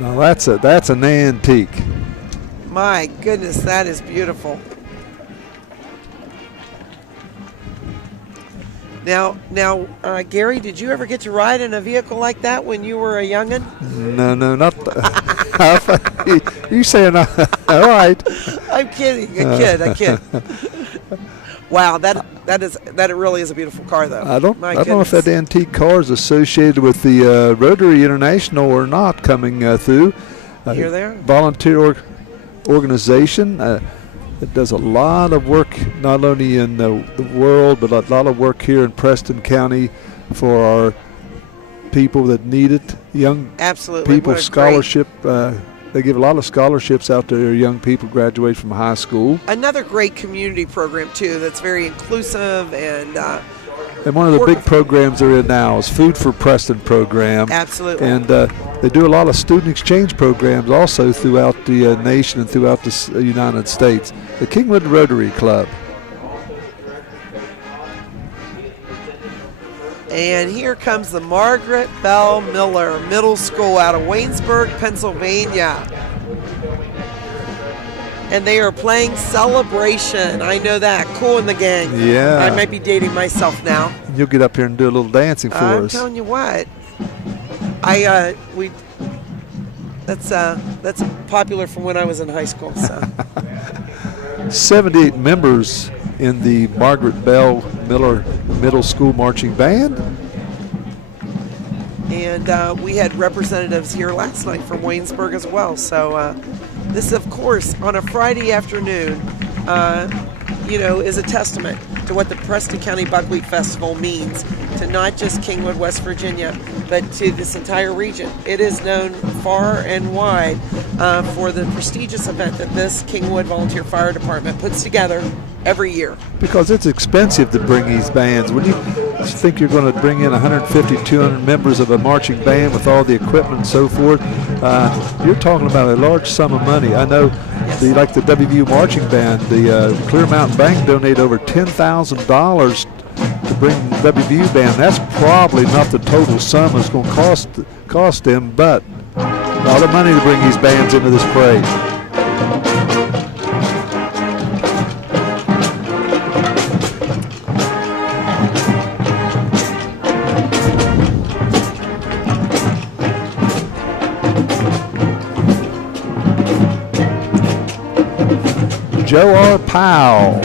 Now that's an antique. My goodness, that is beautiful. Now, Gary, did you ever get to ride in a vehicle like that when you were a youngin'? No, not. You saying all right? I'm kidding. A kid. Wow, that really is a beautiful car, though. I don't know if that antique car is associated with the Rotary International or not coming through. Here they are. Volunteer organization. It does a lot of work, not only in the world, but a lot of work here in Preston County for our people that need it. Young Absolutely. people, scholarship They give a lot of scholarships out to their young people graduate from high school. Another great community program, too, that's very inclusive and one of the big programs they're in now is Food for Preston program. Absolutely. And they do a lot of student exchange programs also throughout the nation and throughout the United States. The Kingwood Rotary Club. And here comes the Margaret Bell Miller Middle School out of Waynesburg, Pennsylvania. And they are playing Celebration. I know that. Cool in the Gang. Yeah. I might be dating myself now. You'll get up here and do a little dancing for I'm us. telling you what. That's popular from when I was in high school. So 78 members in the Margaret Bell Miller Middle School Marching Band. And we had representatives here last night from Waynesburg as well. So this, of course, on a Friday afternoon, is a testament to what the Preston County Buckwheat Festival means to not just Kingwood, West Virginia, but to this entire region. It is known far and wide for the prestigious event that this Kingwood Volunteer Fire Department puts together every year. Because it's expensive to bring these bands. When you think you're going to bring in 150, 200 members of a marching band with all the equipment and so forth, you're talking about a large sum of money. I know like the WVU Marching Band, the Clear Mountain Bank donated over $10,000 to bring the WVU band. That's probably not the total sum it's going to cost them, but a lot of money to bring these bands into this parade. Joe R. Powell.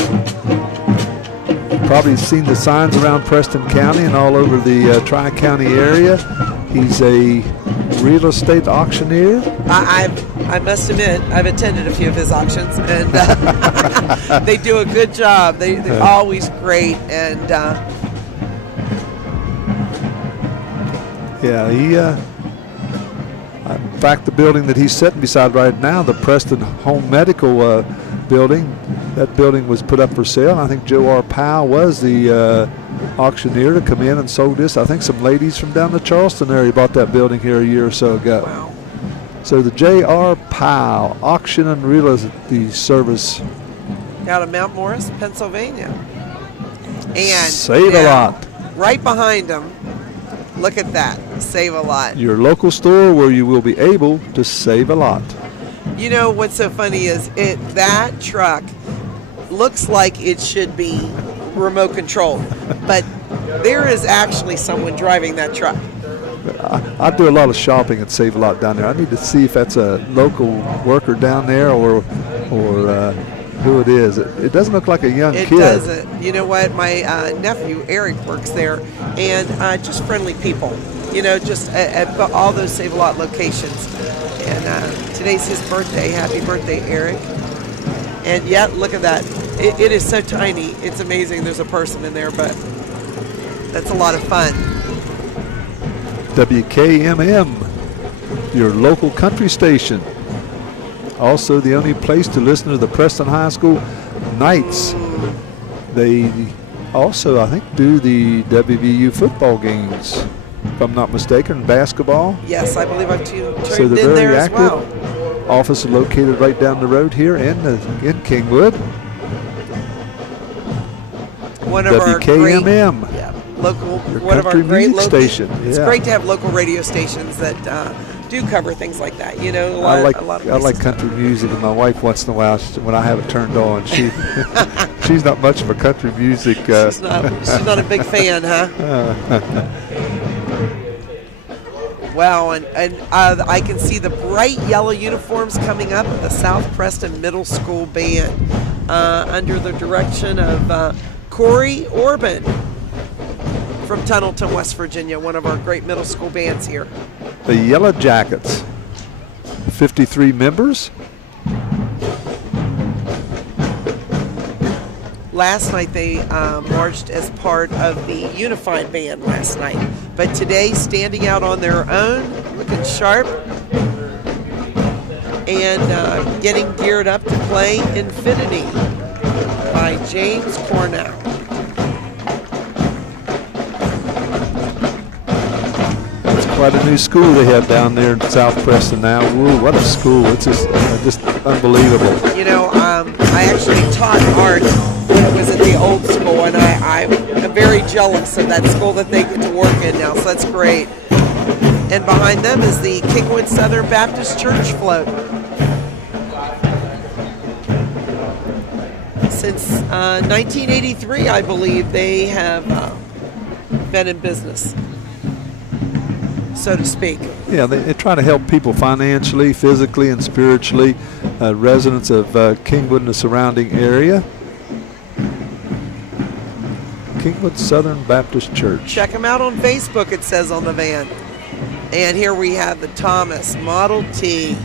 Probably seen the signs around Preston County and all over the Tri-County area. He's a real estate auctioneer. I must admit, I've attended a few of his auctions, and they do a good job. They're always great, and in fact, the building that he's sitting beside right now, the Preston Home Medical building, that building was put up for sale. I think Joe R. Powell was the auctioneer to come in and sold this. I think some ladies from down the Charleston area bought that building here a year or so ago. Wow. So the J.R. Powell Auction and Realty Service. Out of Mount Morris, Pennsylvania. And Save a lot. Right behind them, look at that. Save a lot. Your local store where you will be able to save a lot. You know what's so funny is that truck looks like it should be remote controlled, but there is actually someone driving that truck. I do a lot of shopping at Save a Lot down there. I need to see if that's a local worker down there or who it is. It doesn't look like a young kid. It doesn't. You know what? My nephew Eric works there, and just friendly people. You know, just at all those Save a Lot locations. And today's his birthday. Happy birthday, Eric. And yet, look at that. It is so tiny. It's amazing there's a person in there, but that's a lot of fun. WKMM, your local country station. Also the only place to listen to the Preston High School Knights. They also, I think, do the WVU football games, if I'm not mistaken, basketball. Yes, I believe I've tuned So they're in very there active. as well. Office is located right down the road here in Kingwood. One of our great WKMM. local, Your one of our country great music local station. It's Yeah. great to have local radio stations that do cover things like that. You know, I like a lot of I like places. country music, and my wife once in a while, when I have it turned on, she's not much of a country music. She's not a big fan, huh? Wow, and I can see the bright yellow uniforms coming up of the South Preston Middle School Band under the direction of Corey Orban from Tunnelton, West Virginia, one of our great middle school bands here. The Yellow Jackets, 53 members. Last night they marched as part of the Unified Band last night. But today, standing out on their own, looking sharp, and getting geared up to play Infinity by James Cornell. It's quite a new school they have down there in South Preston now. Ooh, what a school. It's just unbelievable. You know, I actually taught art when it was at the old school, and I'm very jealous of that school that they get to work in now, so that's great. And behind them is the Kingwood Southern Baptist Church float. Since 1983, I believe, they have been in business, so to speak. Yeah, they try to help people financially, physically, and spiritually, residents of Kingwood and the surrounding area. Kingwood Southern Baptist Church. Check them out on Facebook, it says on the van. And here we have the Thomas Model T.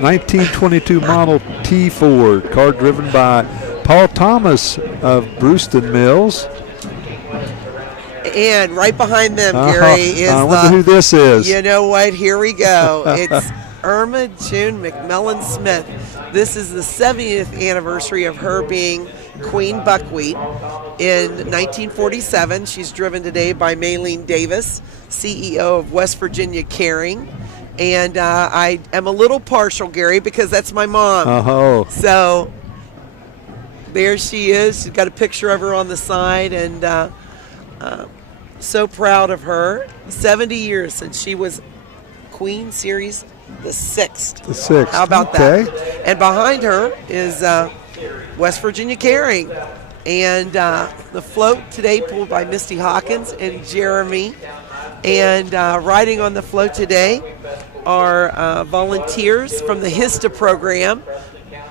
1922 Model T Ford, car driven by Paul Thomas of Brewston Mills. And right behind them, Gary, is I wonder who this is. You know what? Here we go. It's Irma June McMillan Smith. This is the 70th anniversary of her being Queen Buckwheat in 1947. She's driven today by Maylene Davis, CEO of West Virginia Caring. And I am a little partial, Gary, because that's my mom. Oh. So there she is. She's got a picture of her on the side, and so proud of her. 70 years since she was Queen Series the 6th. The 6th. How about that? And behind her is West Virginia Caring. And the float today pulled by Misty Hawkins and Jeremy. And riding on the float today are volunteers from the HISTA program.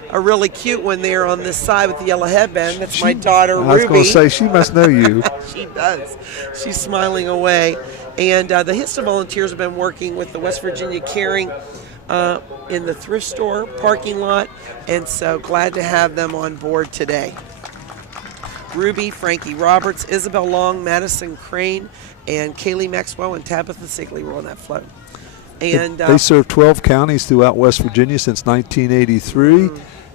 A really cute one there on this side with the yellow headband. That's my daughter, Ruby. I was going to say, she must know you. She does. She's smiling away. And the HISTA volunteers have been working with the West Virginia Caring in the thrift store parking lot. And so glad to have them on board today. Ruby, Frankie Roberts, Isabel Long, Madison Crane, and Kaylee Maxwell and Tabitha Sigley were on that float. And they serve 12 counties throughout West Virginia since 1983,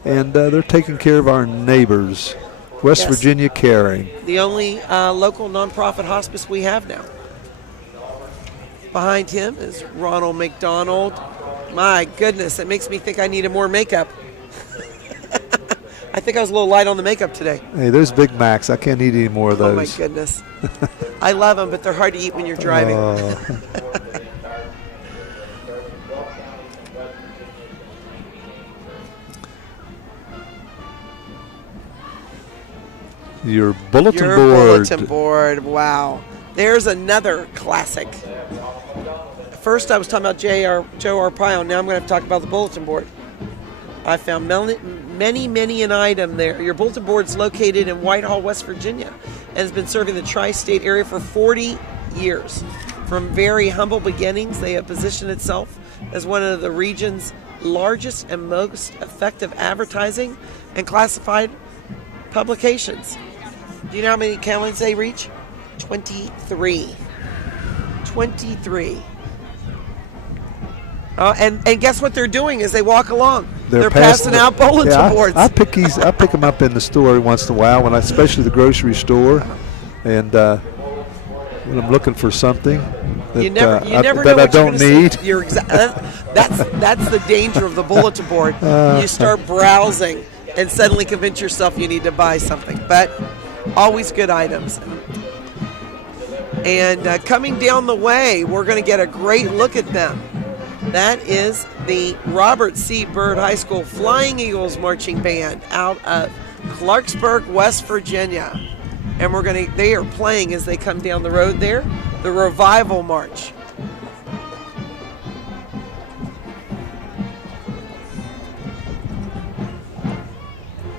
and they're taking care of our neighbors. West Virginia Caring. The only local nonprofit hospice we have now. Behind him is Ronald McDonald. My goodness, it makes me think I needed more makeup. I think I was a little light on the makeup today. Hey, those Big Macs, I can't eat any more of those. Oh my goodness. I love them, but they're hard to eat when you're driving. Your bulletin Your board. Bulletin board, wow. There's another classic. First I was talking about Joe Arpaio, now I'm going to talk about the bulletin board. I found many an item there. Your bulletin board's located in Whitehall, West Virginia, and has been serving the tri-state area for 40 years. From very humble beginnings, they have positioned itself as one of the region's largest and most effective advertising and classified publications. Do you know how many counties they reach? 23. 23. And guess what they're doing as they walk along? They're passing out bulletin boards. I pick them up in the store every once in a while, especially the grocery store, and when I'm looking for something that I don't need. That's the danger of the bulletin board. You start browsing and suddenly convince yourself you need to buy something. But always good items. And coming down the way, we're going to get a great look at them. That is the Robert C. Byrd High School Flying Eagles Marching Band out of Clarksburg, West Virginia. And they are playing as they come down the road there, the Revival March.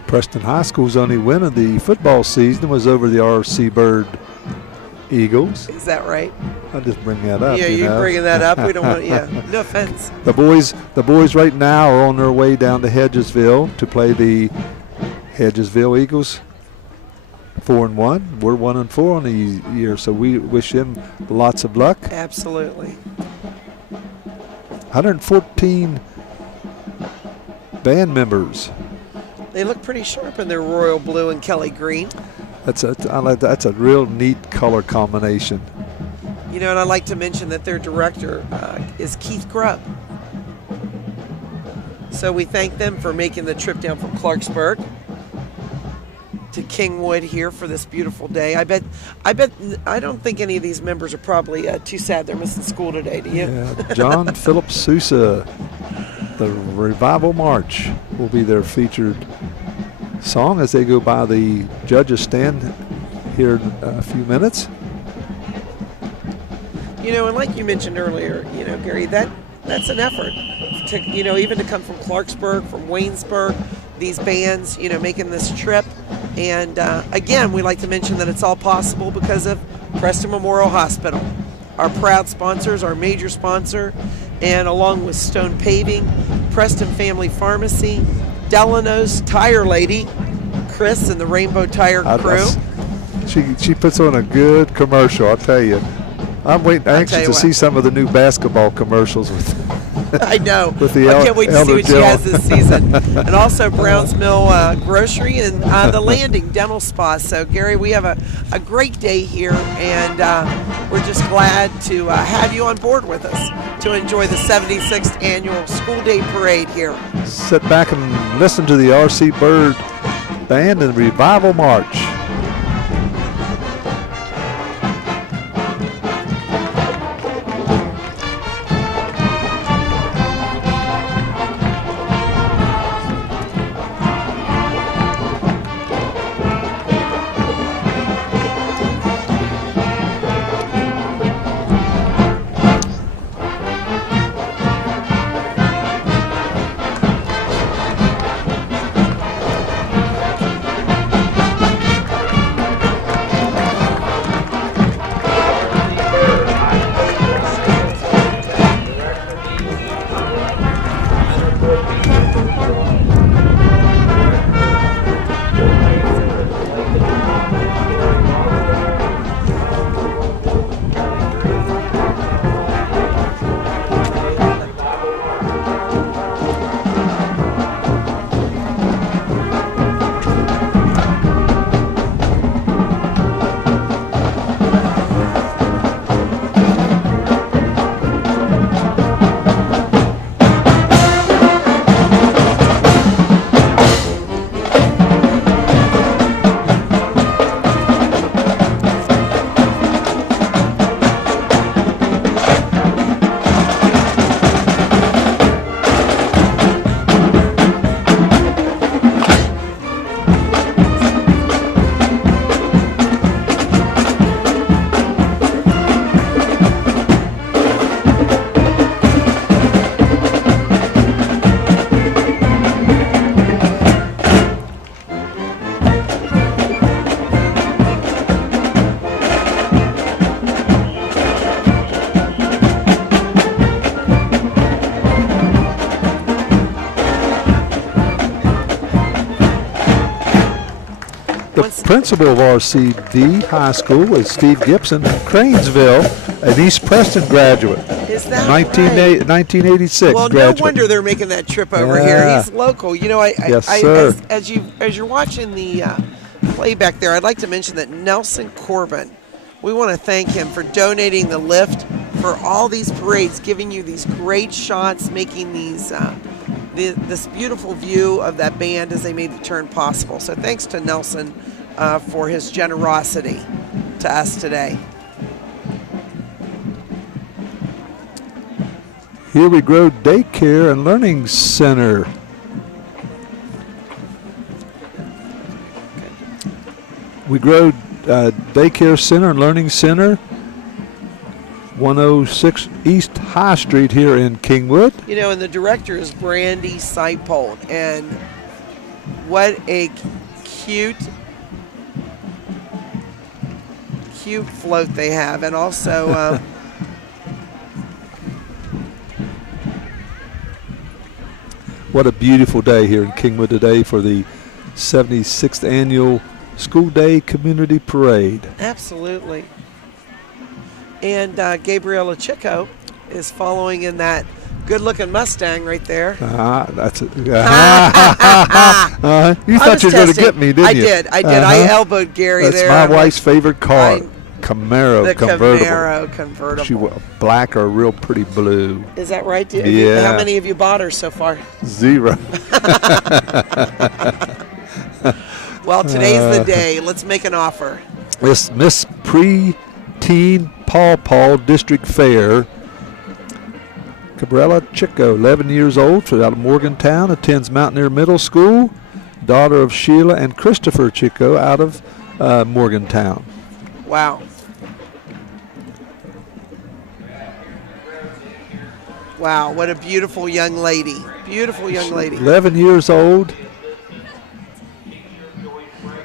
Preston High School's only win of the football season was over the R.C. Byrd Eagles. Is that right? I'll just bring that up. Yeah, you're bringing that up. We don't want. Yeah, no offense. The boys right now are on their way down to Hedgesville to play the Hedgesville Eagles. 4-1. We're 1-4 on the year, so we wish them lots of luck. Absolutely. 114 band members. They look pretty sharp in their royal blue and Kelly green. That's a real neat color combination. You know, and I'd like to mention that their director is Keith Grubb. So we thank them for making the trip down from Clarksburg to Kingwood here for this beautiful day. I don't think any of these members are probably too sad they're missing school today, do you? Yeah, John Philip Sousa, the Revival March will be their featured song as they go by the judges stand here in a few minutes. You know, and like you mentioned earlier, you know, Gary, that's an effort to, you know, even to come from Clarksburg, from Waynesburg, these bands, you know, making this trip. And again, we like to mention that it's all possible because of Preston Memorial Hospital, our proud sponsors, our major sponsor, and along with Stone Paving, Preston Family Pharmacy, Delano's Tire Lady, Chris and the Rainbow Tire crew. She puts on a good commercial, I'll tell you. I'm anxious to see some of the new basketball commercials with. I know. With the I can't wait to see what she has this season. And also Browns Mill Grocery and the Landing Dental Spa. So Gary, we have a great day here, and we're just glad to have you on board with us to enjoy the 76th annual School Day Parade here. Sit back and listen to the R.C. Byrd Band and Revival March. Principal of RCD High School is Steve Gibson, Cranesville, an East Preston graduate. Is that 1986 well, graduate. no wonder they're making that trip over here. He's local. You know, sir. As you're watching the playback there, I'd like to mention that Nelson Corbin, we want to thank him for donating the lift for all these parades, giving you these great shots, making these this beautiful view of that band as they made the turn possible. So thanks to Nelson for his generosity to us today. Here we grow Daycare and Learning Center. We grow Daycare Center and Learning Center, 106 East High Street here in Kingwood. You know, and the director is Brandy Seipold, and what a cute float they have, and also what a beautiful day here in Kingwood today for the 76th annual School Day Community Parade. Absolutely. And Gabriella Chico is following in that Good-looking Mustang right there. That's it. You thought you were going to get me, didn't you? I did. I elbowed Gary there. That's my wife's favorite car. Camaro convertible. Camaro convertible. She was black or real pretty blue. Is that right? Yeah. How many of you bought her so far? 0. Well, today's the day. Let's make an offer. This Miss Pre-Teen Paw District Fair. Cabrera Chico, 11 years old, out of Morgantown, attends Mountaineer Middle School. Daughter of Sheila and Christopher Chico out of Morgantown. Wow. Wow, what a beautiful young lady. Beautiful young lady. 11 years old.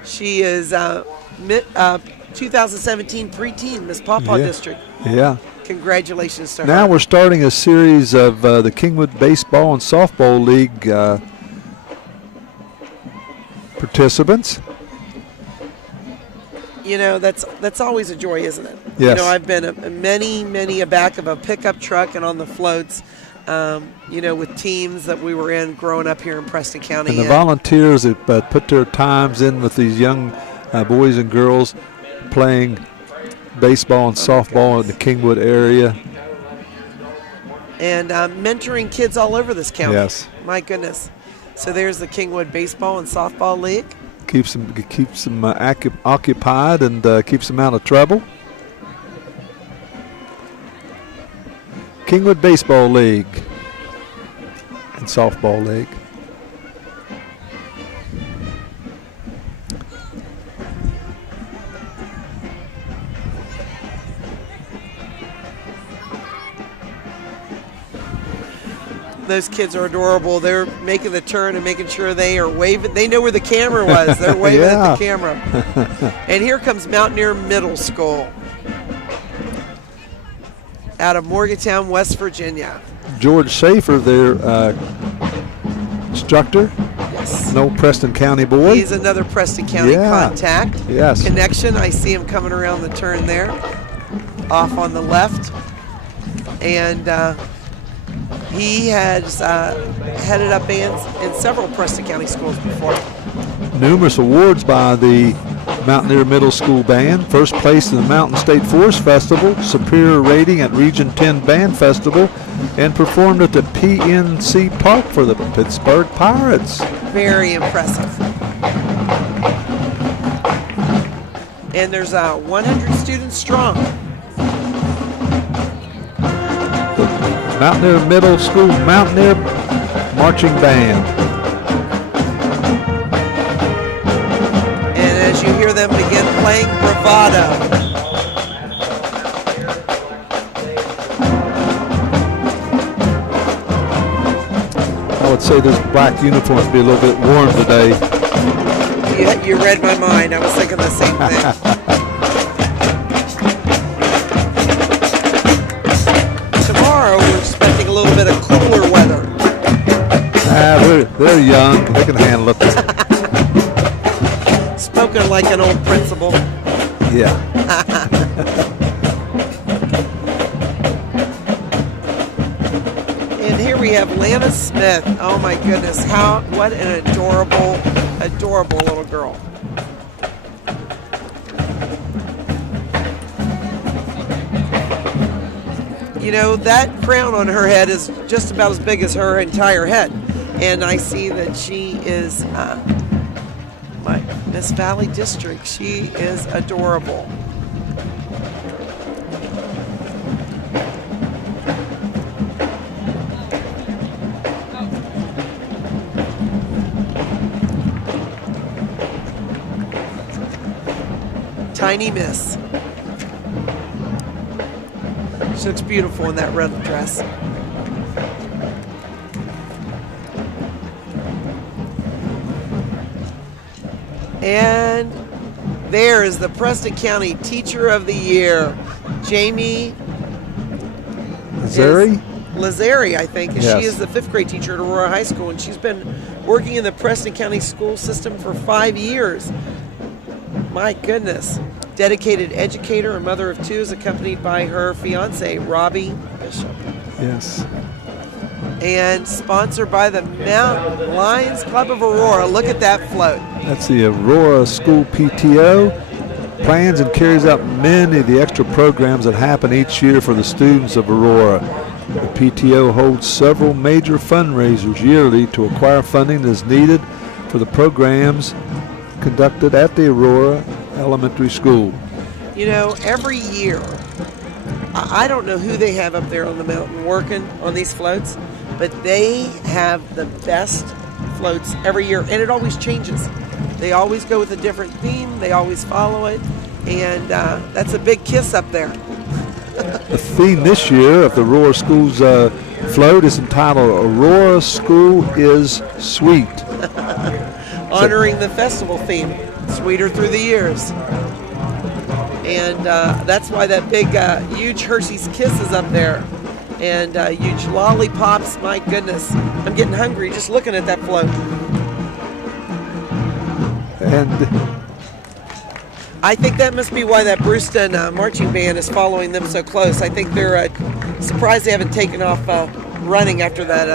She is 2017 preteen Miss Pawpaw District. Yeah. Congratulations to her. Now we're starting a series of the Kingwood Baseball and Softball League participants. You know, that's always a joy, isn't it? Yes. You know, I've been many a back of a pickup truck and on the floats, you know, with teams that we were in growing up here in Preston County. And the volunteers that put their times in with these young boys and girls playing baseball and softball in the Kingwood area. And mentoring kids all over this county. Yes. My goodness. So there's the Kingwood Baseball and Softball League. Keeps them occupied and keeps them out of trouble. Kingwood Baseball League and Softball League. Those kids are adorable. They're making the turn and making sure they are waving. They know where the camera was. They're waving at the camera. And here comes Mountaineer Middle School out of Morgantown, West Virginia. George Schaefer, their instructor. Yes. No Preston County boy. He's another Preston County contact. Yes. Connection. I see him coming around the turn there. Off on the left. And he has headed up bands in several Preston County schools before. Numerous awards by the Mountaineer Middle School Band. First place in the Mountain State Forest Festival, superior rating at Region 10 Band Festival, and performed at the PNC Park for the Pittsburgh Pirates. Very impressive. And there's 100 students strong. Mountaineer Middle School Mountaineer Marching Band. And as you hear them begin playing bravado. I would say those black uniforms be a little bit warm today. You read my mind. I was thinking the same thing. We're expecting a little bit of cooler weather. They're young. They can handle it. Spoken like an old principal. Yeah. And here we have Lana Smith. Oh my goodness. What an adorable little girl. You know, that crown on her head is just about as big as her entire head. And I see that she is my Miss Valley District. She is adorable. Tiny Miss. She looks beautiful in that red dress. And there is the Preston County Teacher of the Year, Jamie Lazari, I think. And yes. She is the 5th grade teacher at Aurora High School, and she's been working in the Preston County school system for 5 years. My goodness. Dedicated educator and mother of 2 is accompanied by her fiance, Robbie Bishop. Yes. and sponsored by the Mountain Lions Club of Aurora. Look at that float. That's the Aurora School PTO. Plans and carries out many of the extra programs that happen each year for the students of Aurora. The PTO holds several major fundraisers yearly to acquire funding that is needed for the programs conducted at the Aurora Elementary School. You know, every year, I don't know who they have up there on the mountain working on these floats, but they have the best floats every year, and it always changes. They always go with a different theme. They always follow it, and that's a big kiss up there. The theme this year of the Aurora School's float is entitled Aurora School is Sweet. Honoring the festival theme, Sweeter Through the Years. And that's why that big, huge Hershey's Kiss is up there. And huge lollipops, my goodness. I'm getting hungry just looking at that float. And I think that must be why that Brewston marching band is following them so close. I think they're surprised they haven't taken off running after that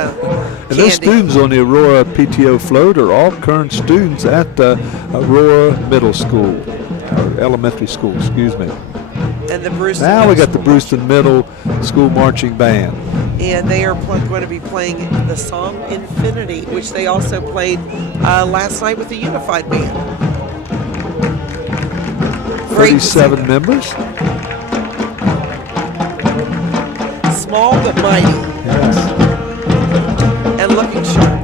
and those students on the Aurora PTO float are all current students at Aurora Middle School, or elementary school, excuse me. And the Brewston. Now we got the Brewston Middle School marching band. And they are going to be playing the song Infinity, which they also played last night with the Unified Band. 37 members. Small but mighty. Yes. And looking sharp.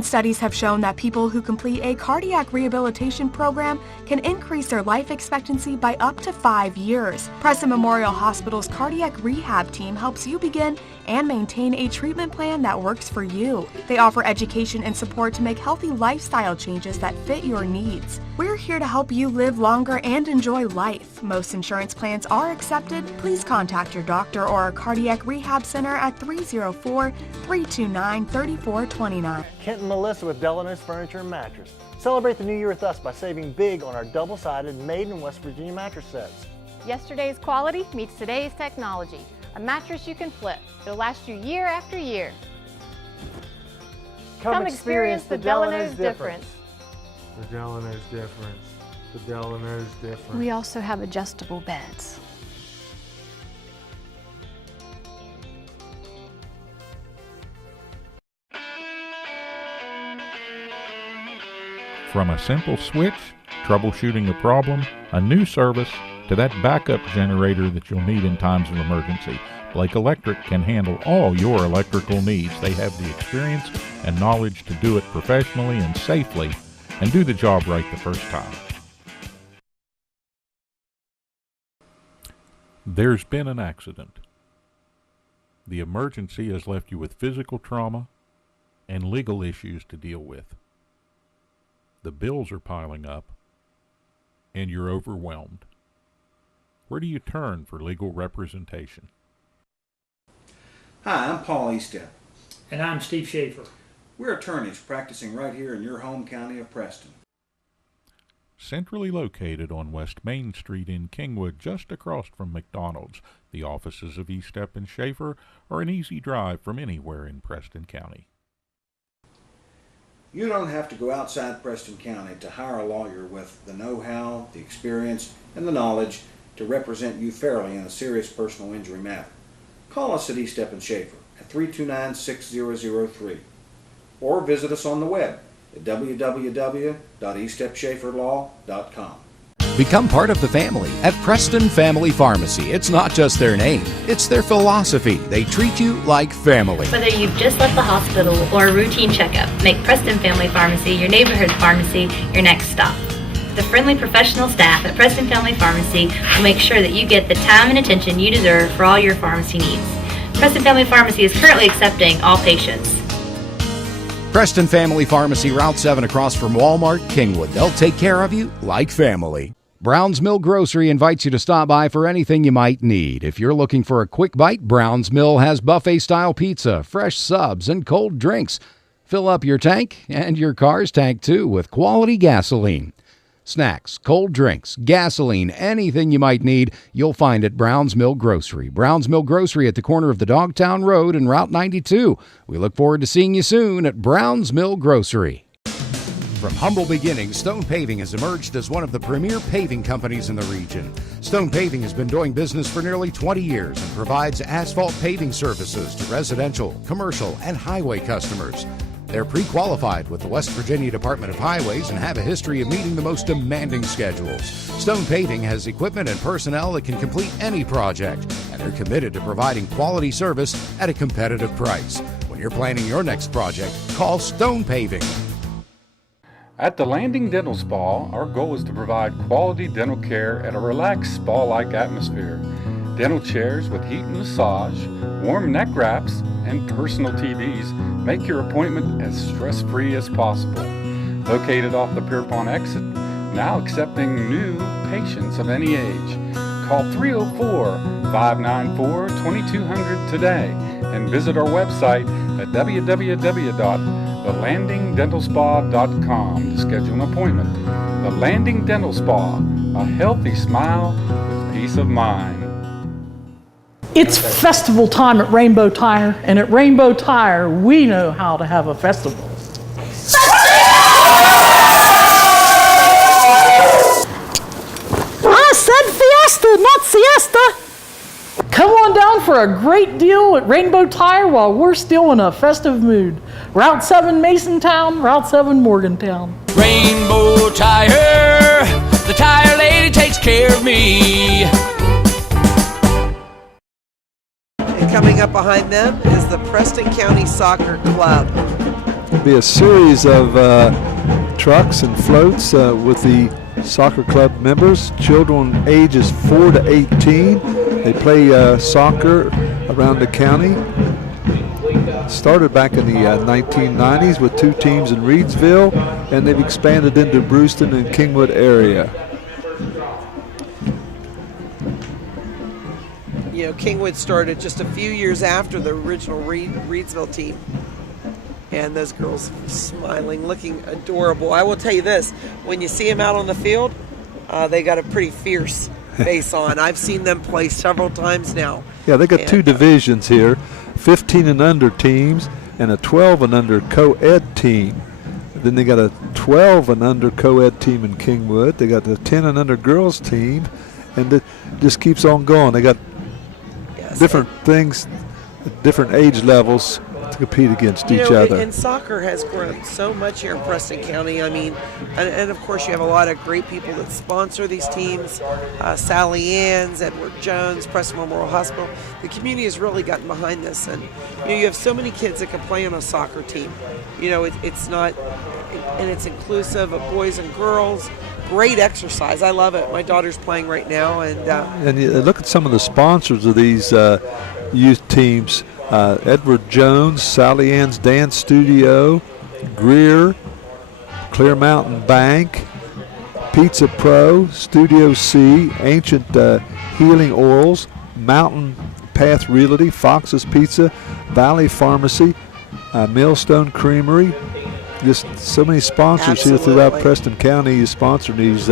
Studies have shown that people who complete a cardiac rehabilitation program can increase their life expectancy by up to 5 years. Preston Memorial Hospital's cardiac rehab team helps you begin and maintain a treatment plan that works for you. They offer education and support to make healthy lifestyle changes that fit your needs. We're here to help you live longer and enjoy life. Most insurance plans are accepted. Please contact your doctor or our cardiac rehab center at 304-329-3429. Kent and Malisa with Delano's Furniture and Mattress. Celebrate the new year with us by saving big on our double-sided made in West Virginia mattress sets. Yesterday's quality meets today's technology. A mattress you can flip. It'll last you year after year. Come experience the Delano's difference. The Delano's difference. The Delano's difference. We also have adjustable beds. From a simple switch, troubleshooting a problem, a new service, to that backup generator that you'll need in times of emergency, Blake Electric can handle all your electrical needs. They have the experience and knowledge to do it professionally and safely and do the job right the first time. There's been an accident. The emergency has left you with physical trauma and legal issues to deal with. The bills are piling up and you're overwhelmed. Where do you turn for legal representation? Hi, I'm Paul Eastep. And I'm Steve Schaefer. We're attorneys practicing right here in your home county of Preston. Centrally located on West Main Street in Kingwood, just across from McDonald's, the offices of Eastep and Schaefer are an easy drive from anywhere in Preston County. You don't have to go outside Preston County to hire a lawyer with the know-how, the experience, and the knowledge to represent you fairly in a serious personal injury matter. Call us at Eastep and Schaefer at 329-6003 or visit us on the web at www.eastepschaeferlaw.com. Become part of the family at Preston Family Pharmacy. It's not just their name, it's their philosophy. They treat you like family. Whether you've just left the hospital or a routine checkup, make Preston Family Pharmacy your neighborhood pharmacy your next stop. The friendly professional staff at Preston Family Pharmacy will make sure that you get the time and attention you deserve for all your pharmacy needs. Preston Family Pharmacy is currently accepting all patients. Preston Family Pharmacy, Route 7 across from Walmart, Kingwood. They'll take care of you like family. Brown's Mill Grocery invites you to stop by for anything you might need. If you're looking for a quick bite, Brown's Mill has buffet-style pizza, fresh subs, and cold drinks. Fill up your tank and your car's tank, too, with quality gasoline. Snacks, cold drinks, gasoline, anything you might need, you'll find at Brown's Mill Grocery. Brown's Mill Grocery at the corner of the Dogtown Road and Route 92. We look forward to seeing you soon at Brown's Mill Grocery. From humble beginnings, Stone Paving has emerged as one of the premier paving companies in the region. Stone Paving has been doing business for nearly 20 years and provides asphalt paving services to residential, commercial, and highway customers. They're pre-qualified with the West Virginia Department of Highways and have a history of meeting the most demanding schedules. Stone Paving has equipment and personnel that can complete any project, and they're committed to providing quality service at a competitive price. When you're planning your next project, call Stone Paving. At the Landing Dental Spa, our goal is to provide quality dental care at a relaxed spa-like atmosphere. Dental chairs with heat and massage, warm neck wraps, and personal TVs make your appointment as stress-free as possible. Located off the Pierpont exit, now accepting new patients of any age. Call 304-594-2200 today and visit our website at www.thelandingdentalspa.com to schedule an appointment. The Landing Dental Spa, a healthy smile with peace of mind. It's festival time at Rainbow Tire, and at Rainbow Tire, we know how to have a festival. I said fiesta, not siesta. Come on down for a great deal at Rainbow Tire while we're still in a festive mood. Route 7 Masontown, Route 7 Morgantown. Rainbow Tire, the tire lady takes care of me. And coming up behind them is the Preston County Soccer Club. It'll be a series of trucks and floats with the soccer club members, children ages 4 to 18. They play soccer around the county. Started back in the 1990s with 2 teams in Reedsville, and they've expanded into Brewston and Kingwood area. You know, Kingwood started just a few years after the original Reedsville team. And those girls smiling, looking adorable. I will tell you this, when you see them out on the field, they got a pretty fierce face on. I've seen them play several times now. Yeah, they got 2 divisions here, 15 and under teams and a 12 and under co-ed team. Then they got a 12 and under co-ed team in Kingwood. They got the 10 and under girls team, and it just keeps on going. They got different things, different age levels to compete against each other. And soccer has grown so much here in Preston County. I mean, and of course you have a lot of great people that sponsor these teams. Sally Ann's, Edward Jones, Preston Memorial Hospital. The community has really gotten behind this, and you have so many kids that can play on a soccer team. It's not, and it's inclusive of boys and girls. Great exercise. I love it. My daughter's playing right now, and you look at some of the sponsors of these youth teams. Edward Jones, Sally Ann's Dance Studio, Greer, Clear Mountain Bank, Pizza Pro, Studio C, Ancient Healing Oils, Mountain Path Realty, Fox's Pizza, Valley Pharmacy, Millstone Creamery. Just so many sponsors here throughout Preston County sponsoring these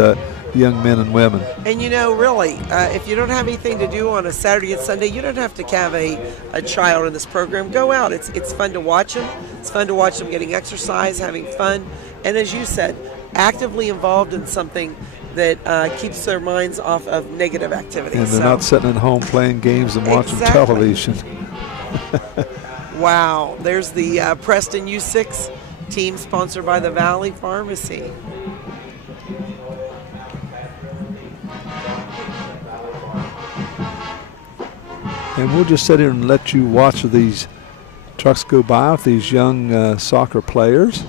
young men and women. And really, if you don't have anything to do on a Saturday and Sunday, you don't have to have a child in this program. Go out. It's fun to watch them. It's fun to watch them getting exercise, having fun, and as you said, actively involved in something that keeps their minds off of negative activities. And they're not sitting at home playing games and watching television. Wow. There's the Preston U6 team sponsored by the Valley Pharmacy. And we'll just sit here and let you watch these trucks go by with these young soccer players.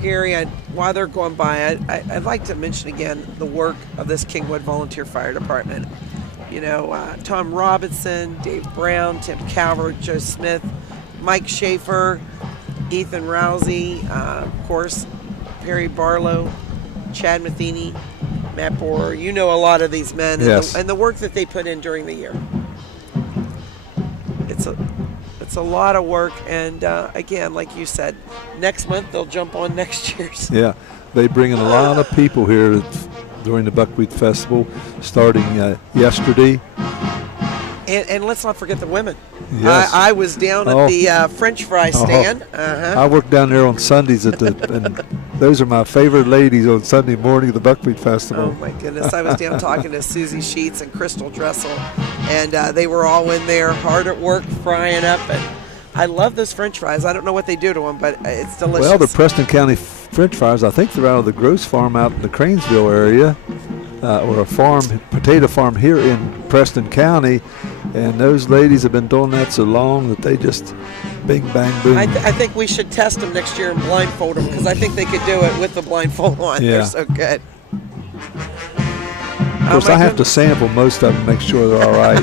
Gary, while they're going by, I'd like to mention again the work of this Kingwood Volunteer Fire Department. Tom Robinson, Dave Brown, Tim Calvert, Joe Smith, Mike Schaefer, Ethan Rousey, of course, Perry Barlow, Chad Matheny, Matt Borer. You know a lot of these men, yes. and the work that they put in during the year. It's a lot of work, and again, like you said, next month they'll jump on next year's. Yeah, they bring in a lot of people here during the Buckwheat Festival, starting yesterday. And let's not forget the women. Yes. I was down at the French fry stand. I work down there on Sundays and those are my favorite ladies on Sunday morning of the Buckwheat Festival. Oh my goodness! I was down talking to Susie Sheets and Crystal Dressel, and they were all in there hard at work frying up. And I love those French fries. I don't know what they do to them, but it's delicious. Well, the Preston County French fries, I think they're out of the Gross Farm out in the Cranesville area, or a potato farm here in Preston County. And those ladies have been doing that so long that they just bing, bang, boom. I think we should test them next year and blindfold them, because I think they could do it with the blindfold on. Yeah. They're so good. Of course, I have to sample most of them, make sure they're all right.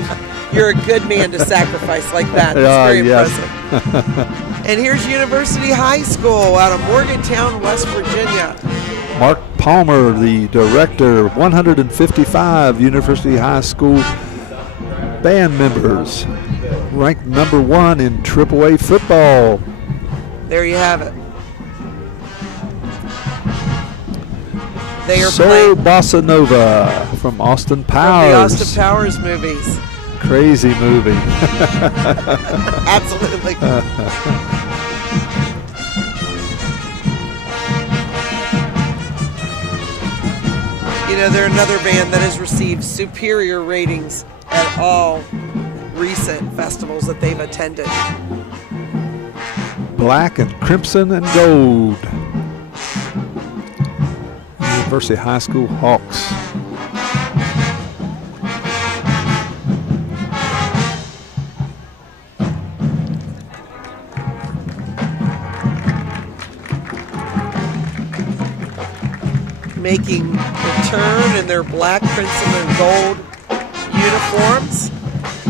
You're a good man to sacrifice like that. That's very impressive. And here's University High School out of Morgantown, West Virginia. Mark Palmer, the director, 155 University High School band members, ranked number 1 in AAA football. There you have it. They are So Bossa Nova from Austin Powers. From the Austin Powers movies. Crazy movie. Absolutely. They're another band that has received superior ratings at all recent festivals that they've attended. Black and Crimson and Gold. University High School Hawks. Making return in their black, crimson, and gold uniforms.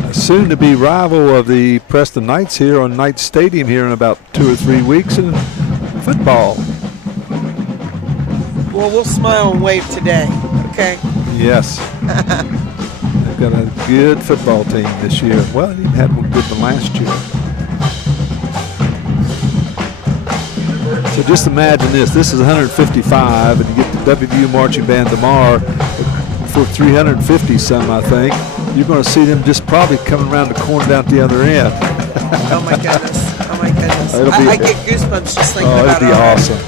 A soon-to-be rival of the Preston Knights here on Knights Stadium here in about 2 or 3 weeks in football. Well, we'll smile and wave today, okay? Yes. They've got a good football team this year. Well, they even had one good one last year. So just imagine this. This is 155, and you get the WVU marching band tomorrow for 350 some, I think. You're going to see them just probably coming around the corner down at the other end. Oh my goodness! Oh my goodness! I get goosebumps just thinking about it. It'll be awesome.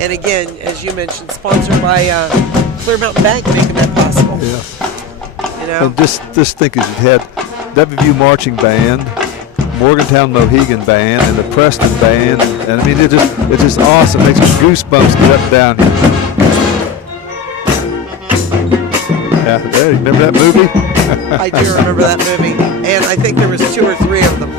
And again, as you mentioned, sponsored by Clear Mountain Bank, making that possible. Yeah. And just think, as you had WVU marching band, Morgantown Mohegan band, and the Preston band, and I mean it's just awesome. It makes me goosebumps to get up and down here. Yeah, there, remember that movie? I do remember that movie, and I think there was 2 or 3 of them.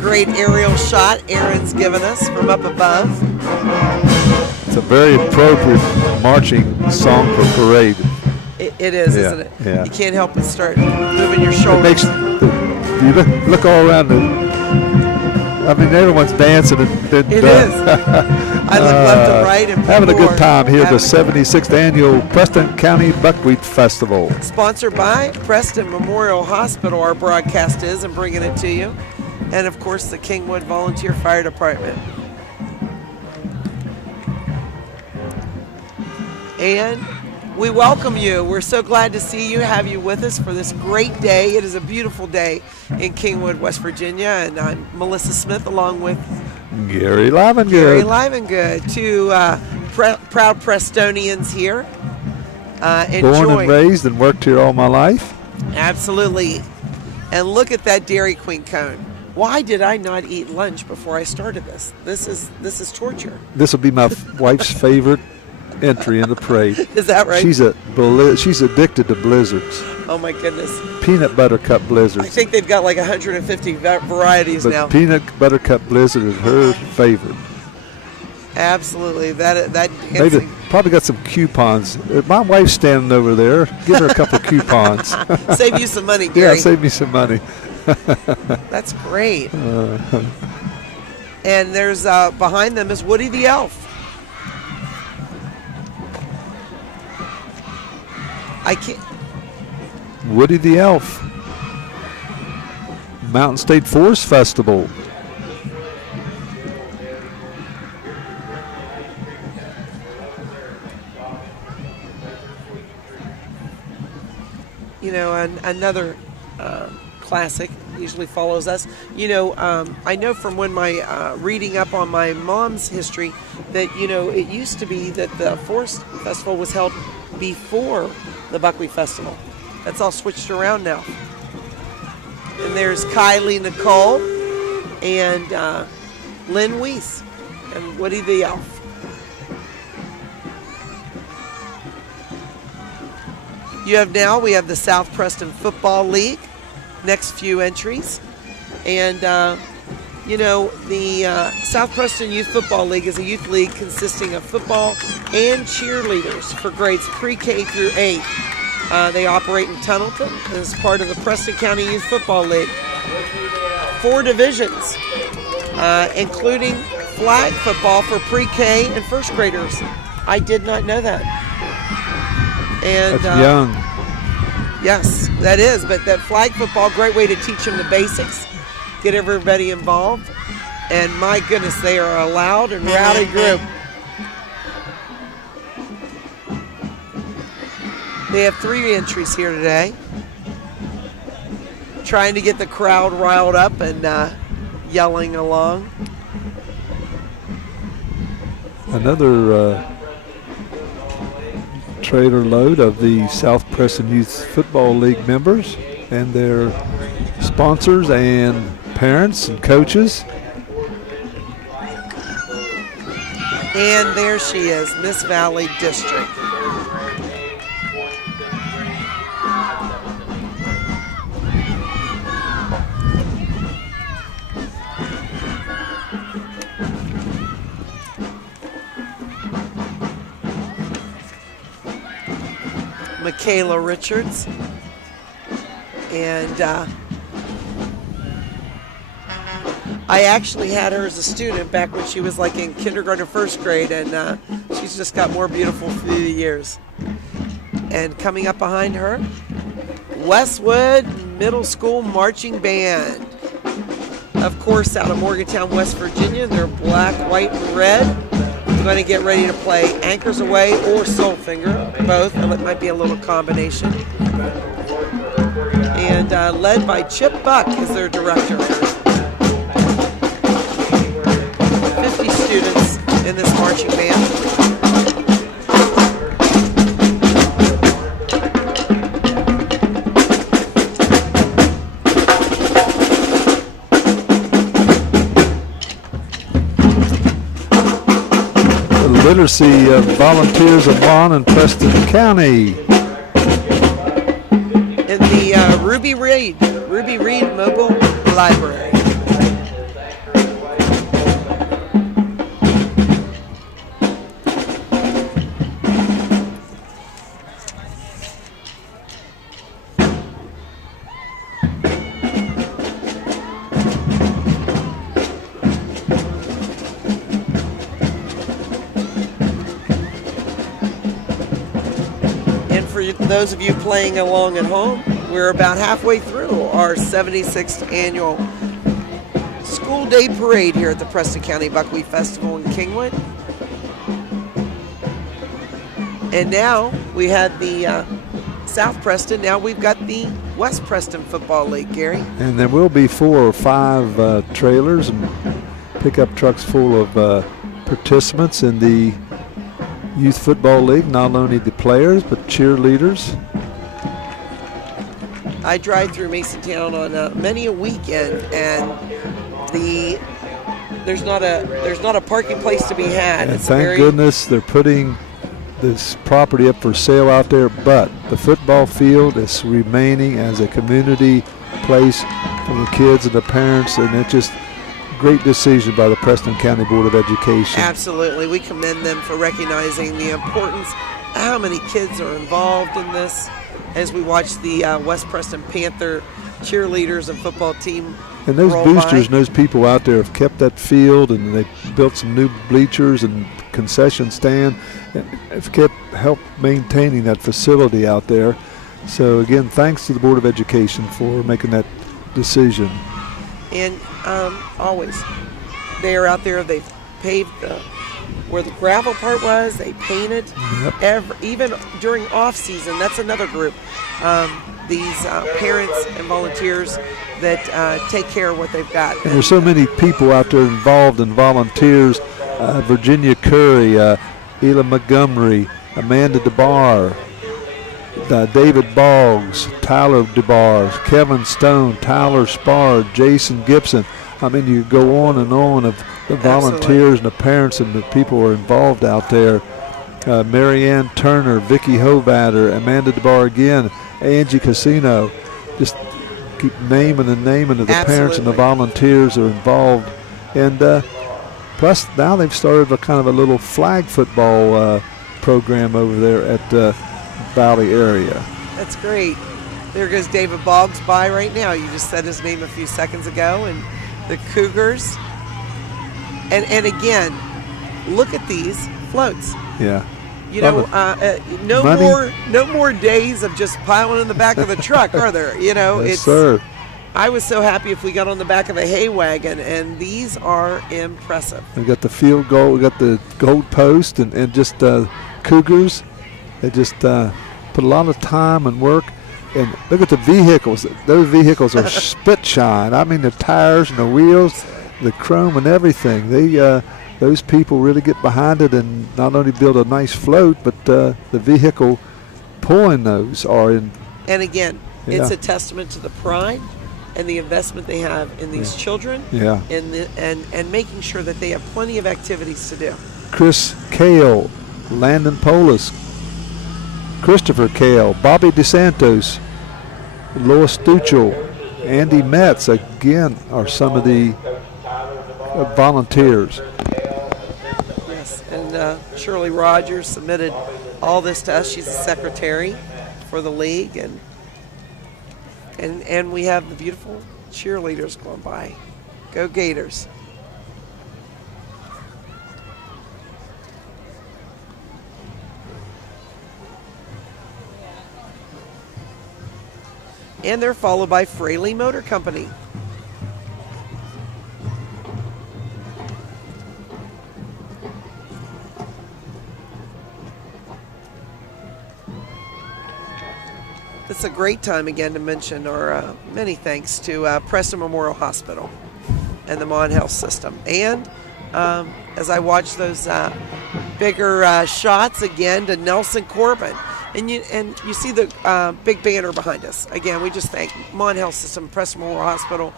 Great aerial shot Aaron's given us from up above. It's a very appropriate marching song for parade. It is, yeah, isn't it? Yeah. You can't help but start moving your shoulders. You look all around. I mean, everyone's dancing. It is. I look left and right. And having a good time here at the 76th Annual Preston County Buckwheat Festival. Sponsored by Preston Memorial Hospital, our broadcast is, and bringing it to you. And, of course, the Kingwood Volunteer Fire Department. And we welcome you. We're so glad to see you, have you with us for this great day. It is a beautiful day in Kingwood, West Virginia. And I'm Malisa Smith along with Gary Livengood. Gary Livengood, 2 proud Prestonians here. Born and raised and worked here all my life. Absolutely. And look at that Dairy Queen cone. Why did I not eat lunch before I started this? This is torture. This will be my wife's favorite entry in the parade. Is that right? She's addicted to blizzards. Oh my goodness. Peanut butter cup blizzards. I think they've got like 150 varieties but now. Peanut butter cup blizzard is her favorite. Absolutely. That Maybe probably got some coupons. My wife's standing over there. Give her a couple of coupons. Save you some money, Gary. Yeah, save me some money. That's great. And there's behind them is Woody the Elf. I can't. Woody the Elf. Mountain State Forest Festival. You know, another classic usually follows us. You know, I know from when my reading up on my mom's history that, you know, it used to be that the Forest Festival was held before the Buckwheat Festival. That's all switched around now. And there's Kylie Nicole and Lynn Weiss and Woody the Elf. We have the South Preston Football League, next few entries. And, you know, the South Preston Youth Football League is a youth league consisting of football and cheerleaders for grades pre-K through 8. They operate in Tunnelton as part of the Preston County Youth Football League. 4 divisions, including flag football for pre-K and first graders. I did not know that. And that's young. Yes, that is. But that flag football, great way to teach them the basics, get everybody involved. And my goodness, they are a loud and rowdy group. They have 3 entries here today. Trying to get the crowd riled up and yelling along. Another trailer load of the South Preston Youth Football League members and their sponsors and parents and coaches. And there she is, Miss Valley District. Michaela Richards, and I actually had her as a student back when she was like in kindergarten or first grade, and she's just got more beautiful through the years. And coming up behind her, Westwood Middle School Marching Band, of course out of Morgantown, West Virginia. They're black, white, and red. Going to get ready to play Anchors Away or Soulfinger, both. It might be a little combination. And led by Chip Buck is their director. 50 students in this marching band. Literacy of volunteers of Vaughn and Preston County. In the Ruby Reed Mobile Library. Those of you playing along at home, we're about halfway through our 76th annual school day parade here at the Preston County Buckwheat Festival in Kingwood. And now we had the South Preston, now we've got the West Preston Football League, Gary. And there will be 4 or 5 trailers and pickup trucks full of participants in the Youth Football League, not only the players but cheerleaders. I drive through Masontown on many a weekend, and there's not a parking place to be had. And it's thank goodness they're putting this property up for sale out there, but the football field is remaining as a community place for the kids and the parents, and it's just great decision by the Preston County Board of Education. Absolutely. We commend them for recognizing the importance, how many kids are involved in this, as we watch the West Preston Panther cheerleaders and football team. And those boosters by. and those people out there have kept that field, and they built some new bleachers and concession stand, and have helped maintaining that facility out there. So again, thanks to the Board of Education for making that decision. And always, they are out there. They've paved where the gravel part was. They painted. Yep. Even during off season, that's another group. These parents and volunteers that take care of what they've got. And there's so many people out there involved and volunteers. Virginia Curry, Ela Montgomery, Amanda DeBar, David Boggs, Tyler DeBar, Kevin Stone, Tyler Spar, Jason Gibson. I mean, you go on and on of the volunteers and the parents and the people who are involved out there. Marianne Turner, Vicki Hovatter, Amanda DeBar again, Angie Casino. Just keep naming of the parents and the volunteers are involved. And plus now they've started a kind of a little flag football program over there at Valley area. That's great. There goes David Boggs by right now. You just said his name a few seconds ago. And the Cougars. And again, look at these floats. Yeah. You know, no more days of just piling in the back of the truck, are there? You know, yes, sir. I was so happy if we got on the back of the hay wagon, and these are impressive. We got the field goal, we got the goal post, and just Cougars. They just put a lot of time and work. And look at the vehicles. Those vehicles are spit shine. I mean, the tires and the wheels, the chrome and everything. Those people really get behind it and not only build a nice float, but the vehicle pulling those are in. And again, it's a testament to the pride and the investment they have in these children. Yeah. And making sure that they have plenty of activities to do. Chris Kale, Landon Polis, Christopher Kale, Bobby DeSantos, Lois Stuchel, Andy Metz, again, are some of the volunteers. Yes, and Shirley Rogers submitted all this to us. She's the secretary for the league, and we have the beautiful cheerleaders going by. Go Gators. And they're followed by Fraley Motor Company. It's a great time again to mention our many thanks to Preston Memorial Hospital and the Mon Health System. And as I watch those bigger shots again to Nelson Corbin, and you see the big banner behind us. Again, we just thank Mon Health System, Preston Memorial Hospital,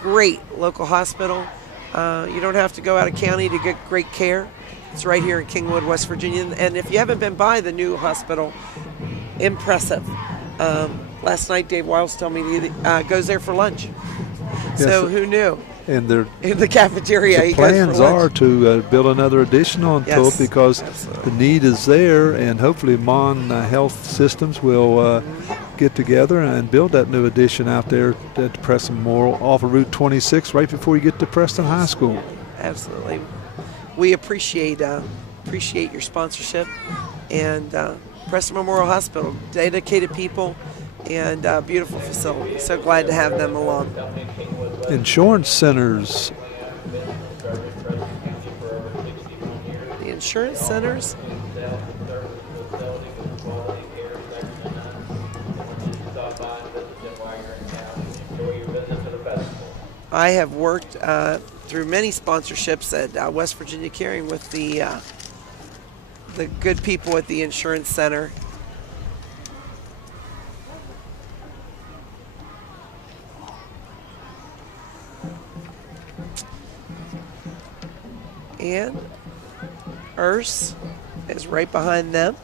great local hospital. You don't have to go out of county to get great care. It's right here in Kingwood, West Virginia. And if you haven't been by the new hospital, impressive. Last night, Dave Wiles told me he goes there for lunch. Yes, so who knew? And they're in the cafeteria. The plans are to build another addition onto it because the need is there, and hopefully Mon Health Systems will get together and build that new addition out there at Preston Memorial off of Route 26, right before you get to Preston High School. Absolutely, we appreciate your sponsorship, and Preston Memorial Hospital, dedicated people, and beautiful facility. So glad to have them along. Insurance centers. The insurance centers. I have worked through many sponsorships at West Virginia Caring with the good people at the insurance center. And Urs is right behind them.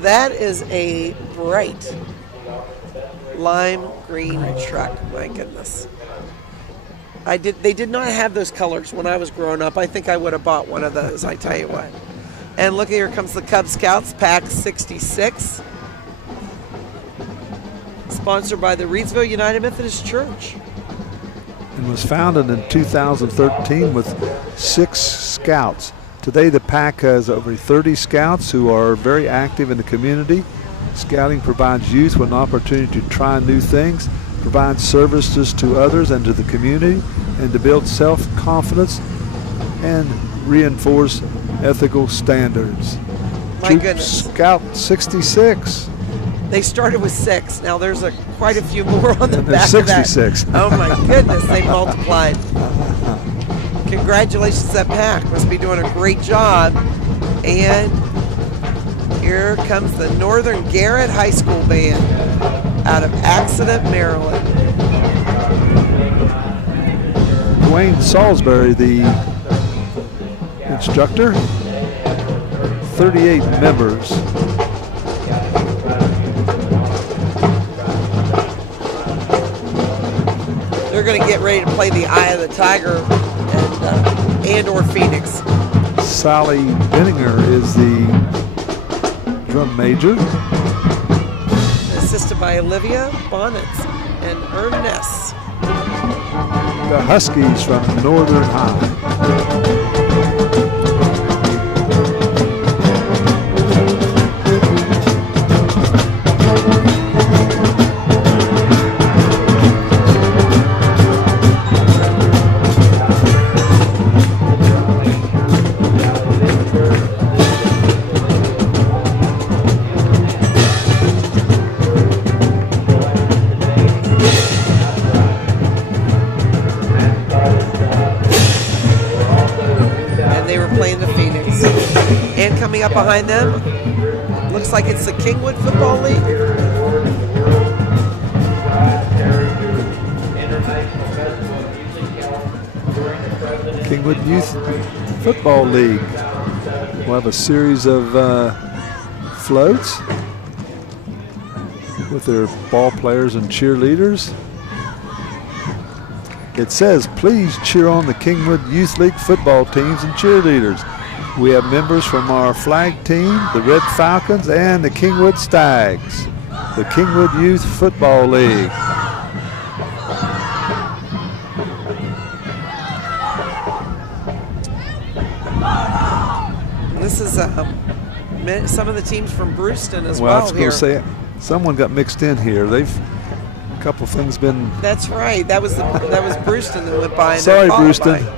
That is a bright lime green truck. My goodness. They did not have those colors when I was growing up. I think I would have bought one of those, I tell you what. And look, here comes the Cub Scouts, Pack 66. Sponsored by the Reedsville United Methodist Church. And was founded in 2013 with 6 scouts. Today the pack has over 30 scouts who are very active in the community. Scouting provides youth with an opportunity to try new things, provide services to others and to the community, and to build self-confidence and reinforce ethical standards. My Troop goodness. Scout 66. They started with 6. Now there's quite a few more on the And back there's of that. 66. Oh my goodness, they multiplied. Congratulations to that pack. Must be doing a great job. And here comes the Northern Garrett High School Band out of Accident, Maryland. Dwayne Salisbury, the instructor. 38 members. They're going to get ready to play the Eye of the Tiger and or Phoenix. Sally Benninger is the drum major. Assisted by Olivia Bonnets and Ernest. The Huskies from Northern High. Up behind them, looks like it's the Kingwood Football League. Kingwood Youth Football League. We'll have a series of floats with their ball players and cheerleaders. It says, please cheer on the Kingwood Youth League football teams and cheerleaders. We have members from our flag team, the Red Falcons, and the Kingwood Stags, the Kingwood Youth Football League. This is some of the teams from Brewston as Well, I well was here. going to say, someone got mixed in here. A couple things been. That's right. That was Brewston that went by. And Sorry, they're followed Brewston. by.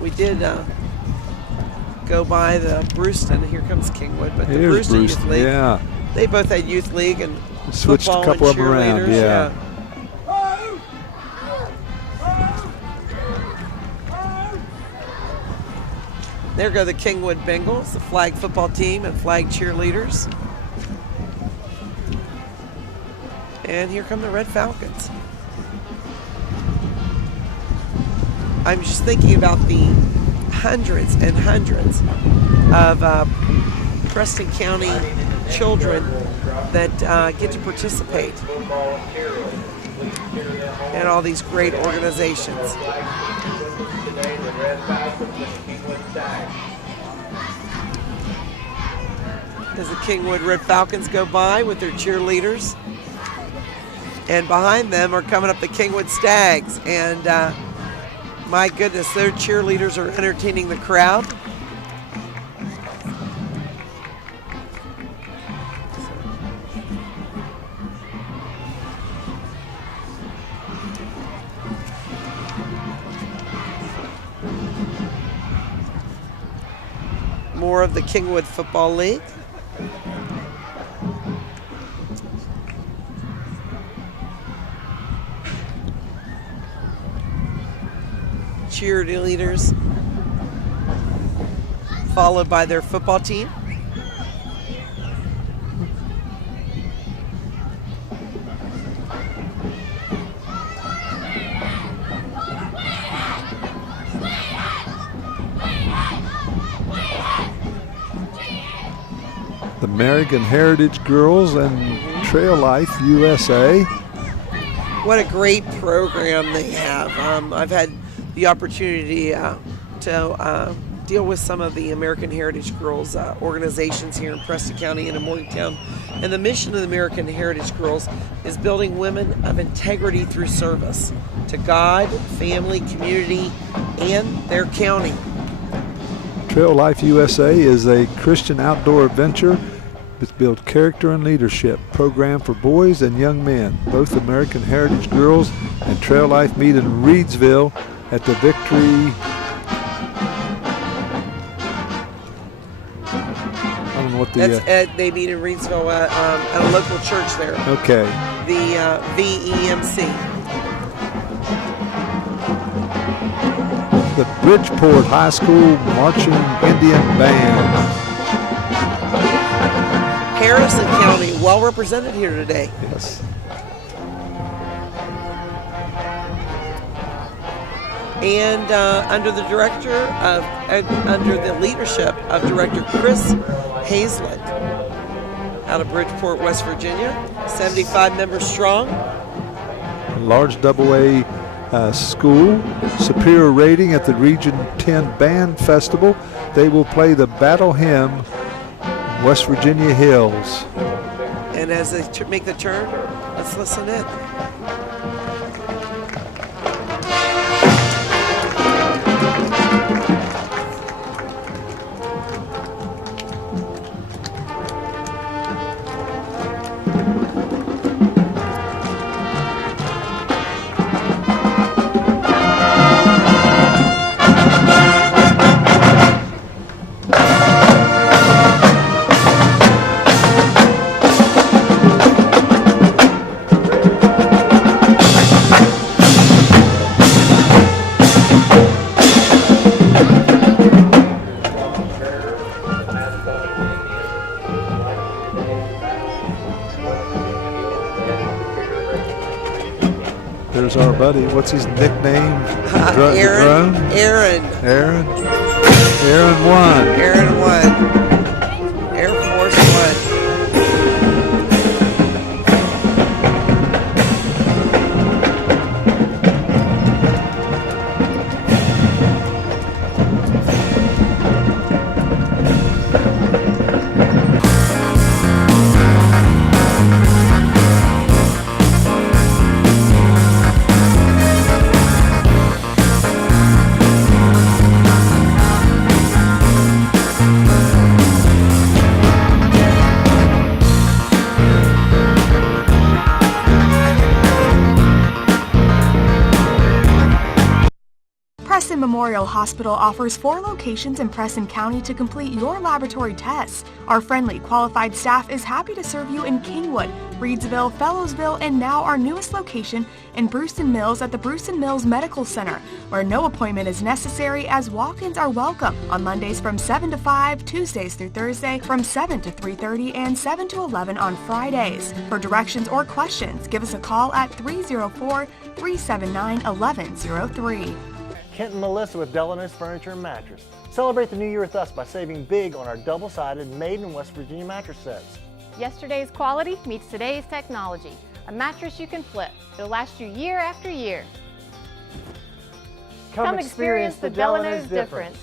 We did go by the Brewston. Here comes Kingwood, but the Here's Brewston Youth League. Yeah. They both had youth league and Switched a football couple and of them around, cheerleaders. yeah. There go the Kingwood Bengals, the flag football team and flag cheerleaders. And here come the Red Falcons. I'm just thinking about the hundreds and hundreds of Preston County children that get to participate in all these great organizations. As the Kingwood Red Falcons go by with their cheerleaders. And behind them are coming up the Kingwood Stags. And my goodness, their cheerleaders are entertaining the crowd. more of the Kingwood Football League. Cheerleaders, followed by their football team. The American Heritage Girls and Trail Life USA. What a great program they have. I've had the opportunity to deal with some of the American Heritage Girls organizations here in Preston County and in Morgantown. And the mission of the American Heritage Girls is building women of integrity through service to God, family, community, and their county. Trail Life USA is a Christian outdoor adventure that builds character and leadership program for boys and young men. Both American Heritage Girls and Trail Life meet in Reedsville at the Victory. I don't know what the. They meet in Reedsville at a local church there. Okay. The VEMC. The Bridgeport High School Marching Indian Band. Harrison County, well represented here today. Yes. And under the leadership of Director Chris Hazlett out of Bridgeport, West Virginia, 75 members strong. A large AA school, superior rating at the Region 10 Band Festival. They will play the Battle Hymn, West Virginia Hills. And as they make the turn, let's listen in. There's our buddy. What's his nickname? Aaron. Aaron 1. Aaron 1. Air Force 1. Preston Memorial Hospital offers 4 locations in Preston County to complete your laboratory tests. Our friendly, qualified staff is happy to serve you in Kingwood, Reedsville, Fellowsville, and now our newest location in Brewston Mills at the Brewston Mills Medical Center, where no appointment is necessary as walk-ins are welcome on Mondays from 7 to 5, Tuesdays through Thursday from 7 to 3:30, and 7 to 11 on Fridays. For directions or questions, give us a call at 304-379-1103. Kent and Malisa with Delano's Furniture and Mattress. Celebrate the new year with us by saving big on our double-sided made in West Virginia mattress sets. Yesterday's quality meets today's technology. A mattress you can flip. It'll last you year after year. Come experience the Delano's difference.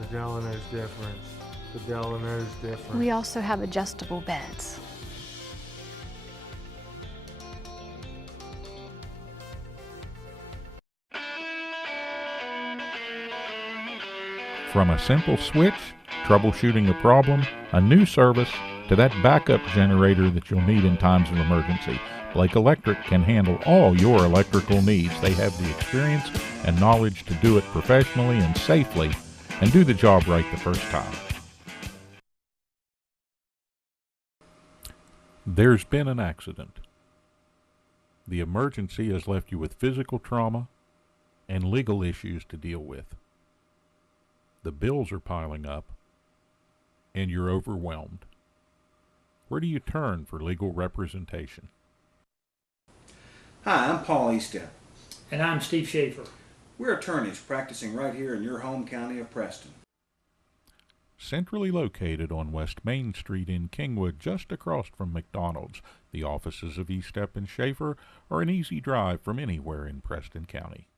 The Delano's difference. The Delano's difference. We also have adjustable beds. From a simple switch, troubleshooting a problem, a new service, to that backup generator that you'll need in times of emergency, Blake Electric can handle all your electrical needs. They have the experience and knowledge to do it professionally and safely and do the job right the first time. There's been an accident. The emergency has left you with physical trauma and legal issues to deal with. The bills are piling up, and you're overwhelmed. Where do you turn for legal representation? Hi, I'm Paul Eastep. And I'm Steve Schaefer. We're attorneys practicing right here in your home county of Preston. Centrally located on West Main Street in Kingwood, just across from McDonald's, the offices of Eastep and Schaefer are an easy drive from anywhere in Preston County.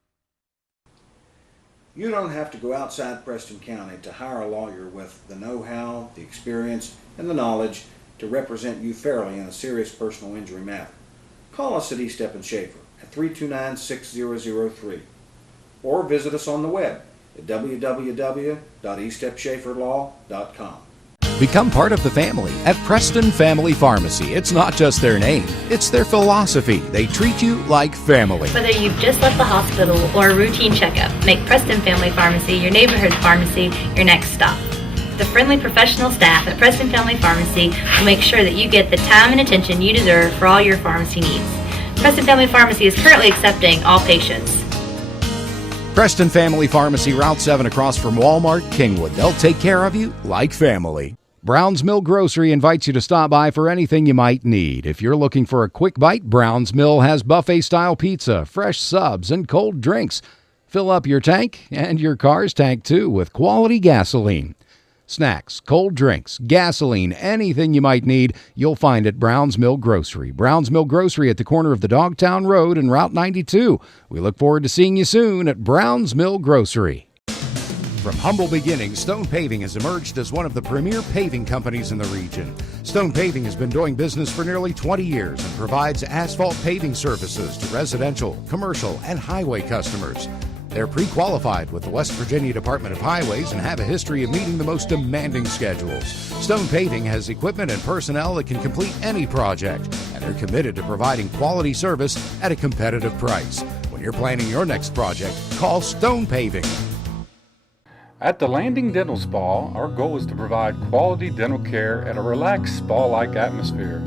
You don't have to go outside Preston County to hire a lawyer with the know-how, the experience, and the knowledge to represent you fairly in a serious personal injury matter. Call us at Eastep and Schaefer at 329-6003 or visit us on the web at www.eastepschaeferlaw.com. Become part of the family at Preston Family Pharmacy. It's not just their name, it's their philosophy. They treat you like family. Whether you've just left the hospital or a routine checkup, make Preston Family Pharmacy your neighborhood pharmacy your next stop. The friendly professional staff at Preston Family Pharmacy will make sure that you get the time and attention you deserve for all your pharmacy needs. Preston Family Pharmacy is currently accepting all patients. Preston Family Pharmacy, Route 7 across from Walmart, Kingwood. They'll take care of you like family. Brown's Mill Grocery invites you to stop by for anything you might need. If you're looking for a quick bite, Brown's Mill has buffet-style pizza, fresh subs, and cold drinks. Fill up your tank and your car's tank, too, with quality gasoline. Snacks, cold drinks, gasoline, anything you might need, you'll find at Brown's Mill Grocery. Brown's Mill Grocery at the corner of the Dogtown Road and Route 92. We look forward to seeing you soon at Brown's Mill Grocery. From humble beginnings, Stone Paving has emerged as one of the premier paving companies in the region. Stone Paving has been doing business for nearly 20 years and provides asphalt paving services to residential, commercial, and highway customers. They're pre-qualified with the West Virginia Department of Highways and have a history of meeting the most demanding schedules. Stone Paving has equipment and personnel that can complete any project, and they're committed to providing quality service at a competitive price. When you're planning your next project, call Stone Paving. At the Landing Dental Spa, our goal is to provide quality dental care at a relaxed spa-like atmosphere.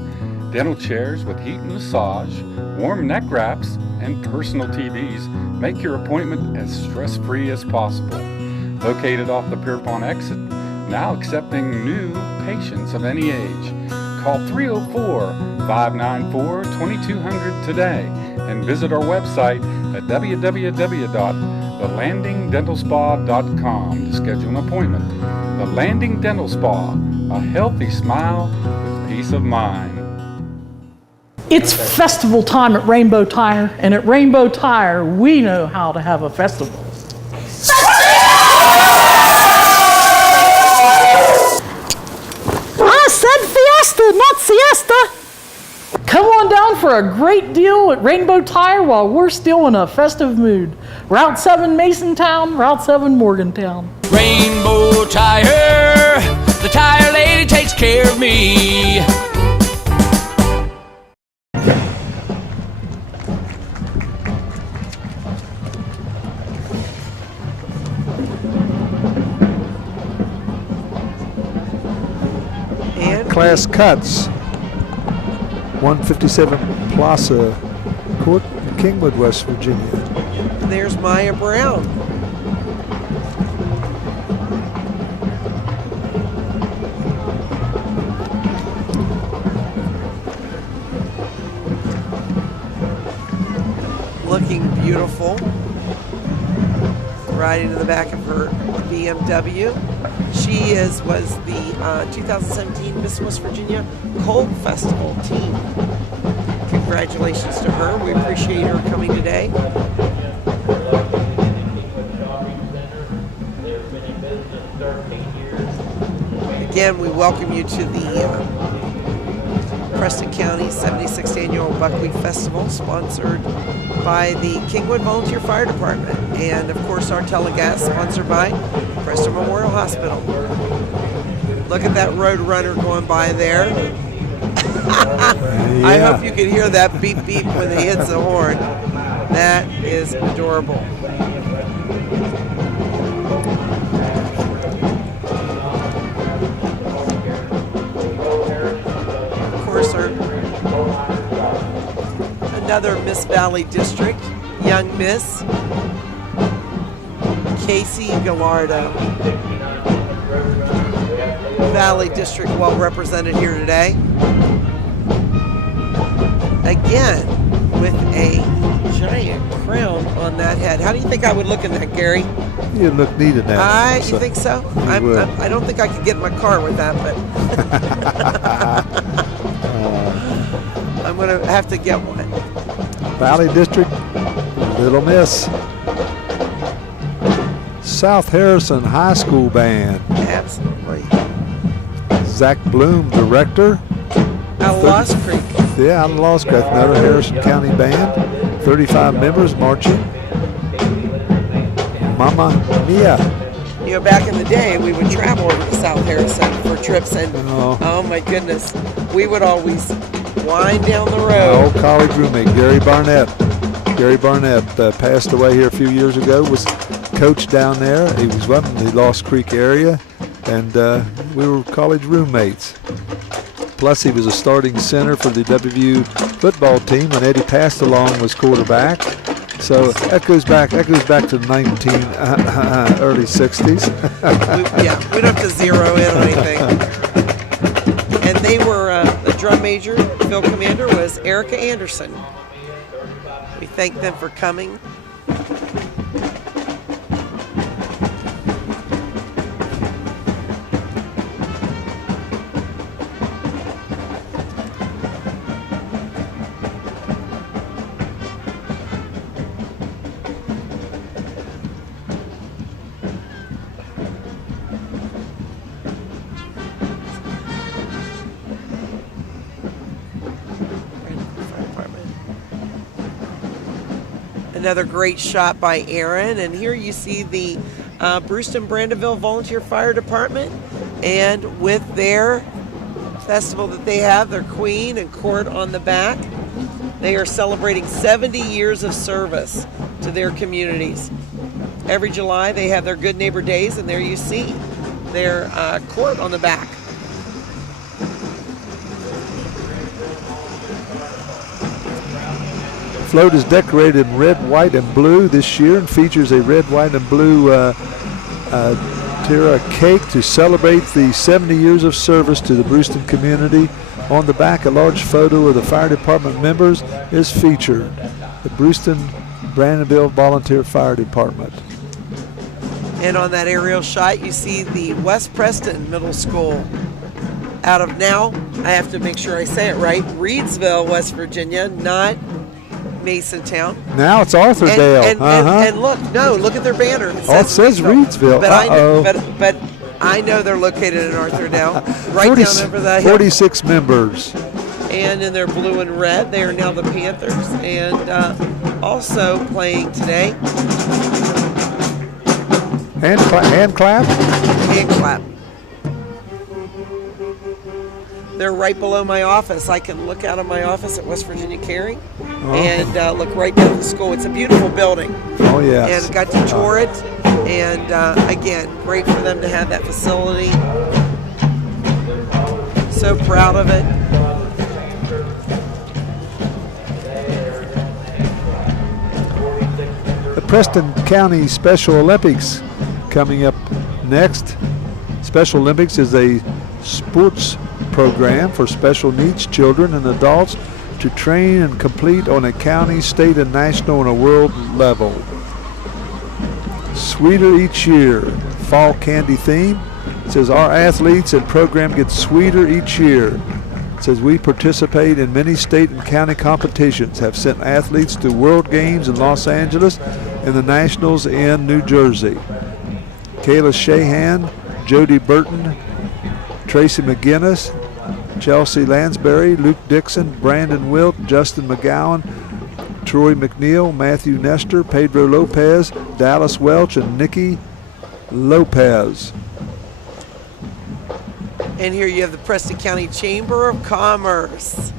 Dental chairs with heat and massage, warm neck wraps, and personal TVs make your appointment as stress-free as possible. Located off the Pierpont exit, now accepting new patients of any age. Call 304-594-2200 today and visit our website at www.thelandingdentalspa.com to schedule an appointment. The Landing Dental Spa, a healthy smile with peace of mind. It's festival time at Rainbow Tire, and at Rainbow Tire, we know how to have a festival. I said fiesta, not siesta. Come on down for a great deal at Rainbow Tire while we're still in a festive mood. Route 7 Masontown, Route 7 Morgantown. Rainbow Tire, the tire lady takes care of me. Class cuts. 157 Plaza Court, Kingwood, West Virginia. There's Maya Brown. Looking beautiful. Riding in the back of her BMW. She was the 2017 Miss West Virginia Cold Festival team. Congratulations to her. We appreciate her coming today. Again, we welcome you to the Preston County 76th Annual Buckwheat Festival, sponsored by the Kingwood Volunteer Fire Department, and of course our telecast sponsored by Preston Memorial Hospital. Look at that road runner going by there. I hope you can hear that beep beep when he hits the horn. That is adorable. Of course, our another Miss Valley District, young Miss Casey Gallardo. Valley District well represented here today. Again, with a giant crown on that head. How do you think I would look in that, Gary? You look neat in that. You think so? I don't think I could get in my car with that, but I'm going to have to get one. Valley District, Little Miss. South Harrison High School Band. Absolutely. Zach Bloom, director. Out of Lost Creek. Yeah, out of Lost Creek. Another Harrison County band. 35 members marching. Mama Mia. You know, back in the day, we would travel over to South Harrison for trips, and oh my goodness, we would always wind down the road. My old college roommate, Gary Barnett. Gary Barnett passed away here a few years ago, was coach down there. He was up in the Lost Creek area, and we were college roommates. Plus, he was a starting center for the WVU football team when Eddie Pastalong was quarterback. So that goes back to the early 60s. We don't have to zero in on anything. And they were, the drum major, field commander was Erica Anderson. We thank them for coming. Another great shot by Aaron, and here you see the Brewston-Brandonville Volunteer Fire Department, and with their festival that they have, their queen and court on the back, they are celebrating 70 years of service to their communities. Every July they have their Good Neighbor Days, and there you see their court on the back. Float is decorated in red, white, and blue this year and features a red, white, and blue Tira cake to celebrate the 70 years of service to the Brewston community. On the back, a large photo of the fire department members is featured. The Brewston-Brandonville Volunteer Fire Department. And on that aerial shot, you see the West Preston Middle School out of, now, I have to make sure I say it right, Reedsville, West Virginia, not Masontown. Now it's Arthurdale. And look at their banner. It says Reedsville. But I know they're located in Arthurdale, right down over the hill. 46 members. And in their blue and red, they are now the Panthers. And also playing today. Hand clap. Hand clap. They're right below my office. I can look out of my office at West Virginia Caring and look right down the school. It's a beautiful building. Oh, yes. And got to tour it. And again, great for them to have that facility. So proud of it. The Preston County Special Olympics coming up next. Special Olympics is a sports program for special needs children and adults to train and complete on a county, state, and national and a world level. Sweeter each year, fall candy theme. It says our athletes and program get sweeter each year. It says we participate in many state and county competitions, have sent athletes to World Games in Los Angeles and the Nationals in New Jersey. Kayla Shahan, Jody Burton, Tracy McGinnis, Chelsea Lansbury, Luke Dixon, Brandon Wilt, Justin McGowan, Troy McNeil, Matthew Nestor, Pedro Lopez, Dallas Welch, and Nikki Lopez. And here you have the Preston County Chamber of Commerce.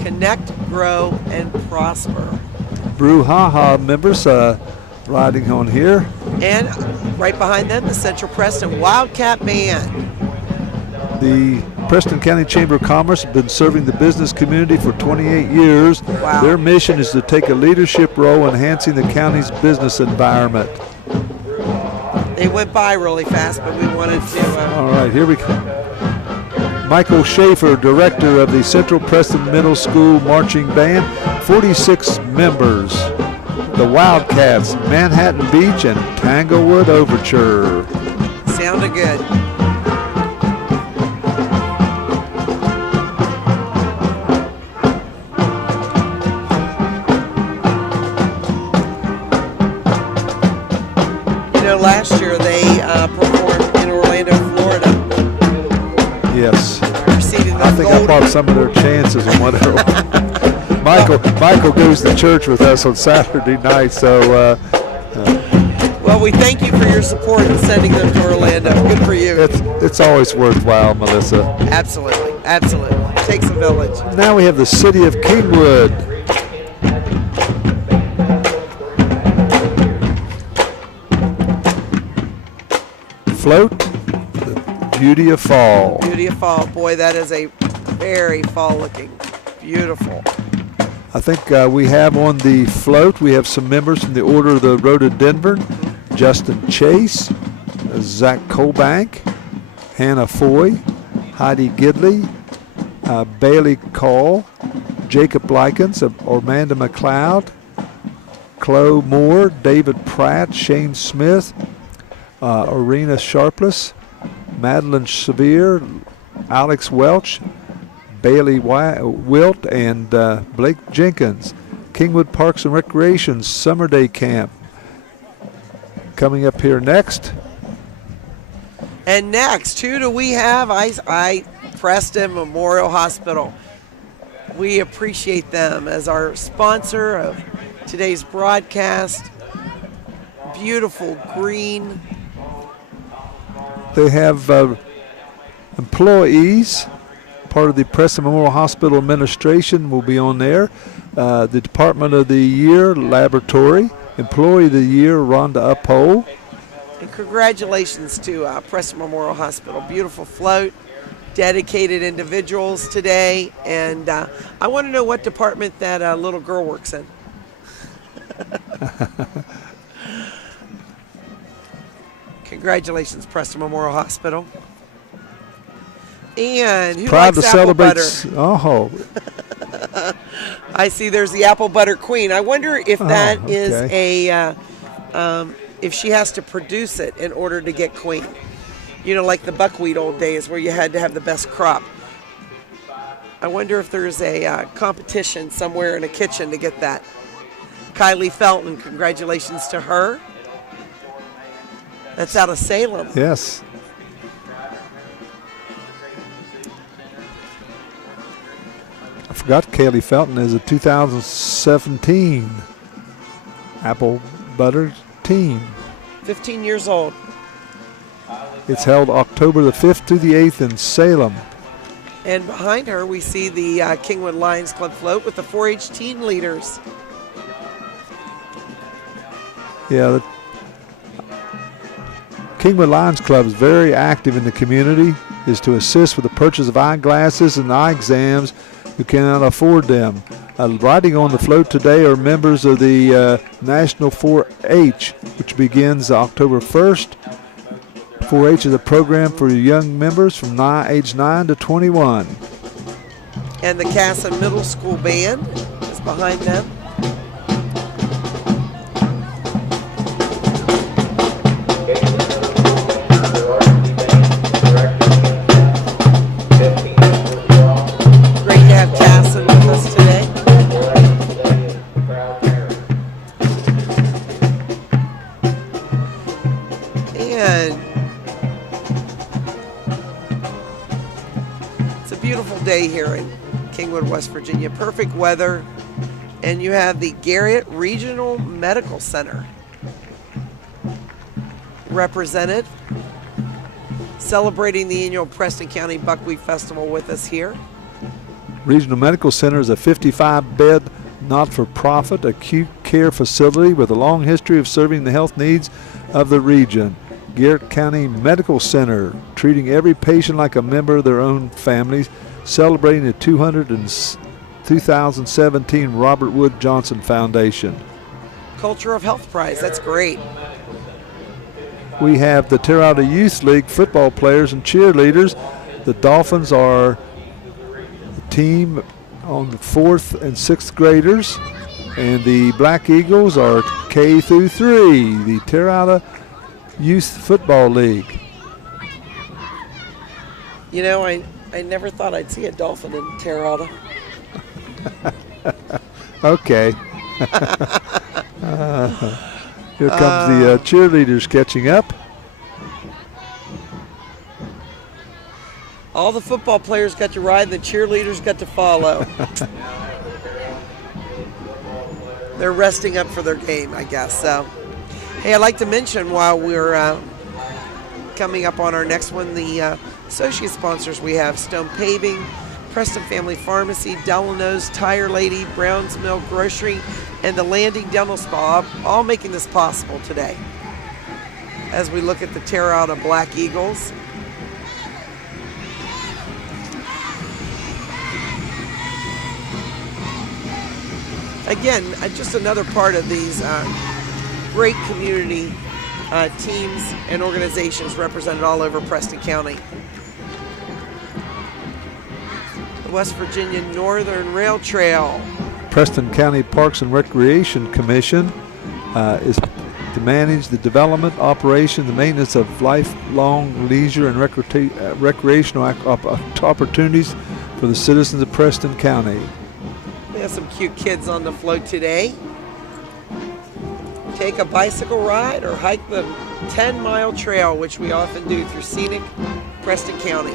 Connect, grow, and prosper. Brouhaha members riding on here. And right behind them, the Central Preston Wildcat Band. The Preston County Chamber of Commerce has been serving the business community for 28 years. Wow. Their mission is to take a leadership role enhancing the county's business environment. They went by really fast, but we wanted to. All right, here we go. Michael Schaefer, director of the Central Preston Middle School Marching Band, 46 members. The Wildcats, Manhattan Beach, and Tanglewood Overture. Sounded good. Last year they performed in Orlando, Florida. Yes. Receiving I think I bought some of their chances on whatever. Michael goes to church with us on Saturday night, so. Well, we thank you for your support in sending them to Orlando. Good for you. It's always worthwhile, Melissa. Absolutely, absolutely. Takes a village. Now we have the city of Kingwood. Float, the beauty of fall. Beauty of fall. Boy, that is a very fall looking. Beautiful. I think we have on the float, we have some members from the Order of the Rhododendron. Justin Chase, Zach Colbank, Hannah Foy, Heidi Gidley, Bailey Call, Jacob Likens, Amanda McLeod, Chloe Moore, David Pratt, Shane Smith, Arena Sharpless, Madeline Severe, Alex Welch, Bailey Wilt, and Blake Jenkins. Kingwood Parks and Recreation Summer Day Camp. Coming up here next. And next, who do we have? Preston Memorial Hospital. We appreciate them as our sponsor of today's broadcast. Beautiful green. They have employees. Part of the Preston Memorial Hospital administration will be on there. The Department of the Year Laboratory. Employee of the Year, Rhonda Uphold. And congratulations to Preston Memorial Hospital. Beautiful float, dedicated individuals today. And I want to know what department that little girl works in. Congratulations, Preston Memorial Hospital. And who proud likes to apple celebrate. Butter? Oh. I see there's the apple butter queen. I wonder if that is if she has to produce it in order to get queen. You know, like the buckwheat old days where you had to have the best crop. I wonder if there's a competition somewhere in a kitchen to get that. Kylie Felton, congratulations to her. That's out of Salem. Yes. I forgot Kaylee Felton is a 2017 apple butter team. 15 years old. It's held October the 5th to the 8th in Salem. And behind her, we see the Kingwood Lions Club float with the 4-H teen leaders. Yeah, the Kingwood Lions Club is very active in the community, is to assist with the purchase of eyeglasses and eye exams who cannot afford them. Riding on the float today are members of the National 4-H, which begins October 1st. 4-H is a program for young members from age 9 to 21. And the Casson Middle School Band is behind them. Great to have Casson with us today. And it's a beautiful day here in Kingwood, West Virginia. Perfect weather. And you have the Garrett Regional Medical Center represented, celebrating the annual Preston County Buckwheat Festival with us here. Regional Medical Center is a 55-bed, not-for-profit acute care facility with a long history of serving the health needs of the region. Garrett County Medical Center, treating every patient like a member of their own families, celebrating the 2017 Robert Wood Johnson Foundation. Culture of Health Prize, that's great. We have the Terrata Youth League football players and cheerleaders. The Dolphins are the team on the 4th and 6th graders, and the Black Eagles are K through 3, the Terrata Youth Football League. You know, I never thought I'd see a dolphin in Terrata. Okay. Here comes the cheerleaders catching up. All the football players got to ride, the cheerleaders got to follow. They're resting up for their game, I guess. So, hey, I'd like to mention while we're coming up on our next one, the associate sponsors we have: Stone Paving, Preston Family Pharmacy, Delano's Tire Lady, Brown's Mill Grocery, and the Landing Dental Spa, all making this possible today. As we look at the Terrata Black Eagles. Again, just another part of these great community teams and organizations represented all over Preston County. The West Virginia Northern Rail Trail. Preston County Parks and Recreation Commission is to manage the development, operation, the maintenance of lifelong leisure and recreational opportunities for the citizens of Preston County. We have some cute kids on the float today. Take a bicycle ride or hike the 10-mile trail, which we often do through scenic Preston County.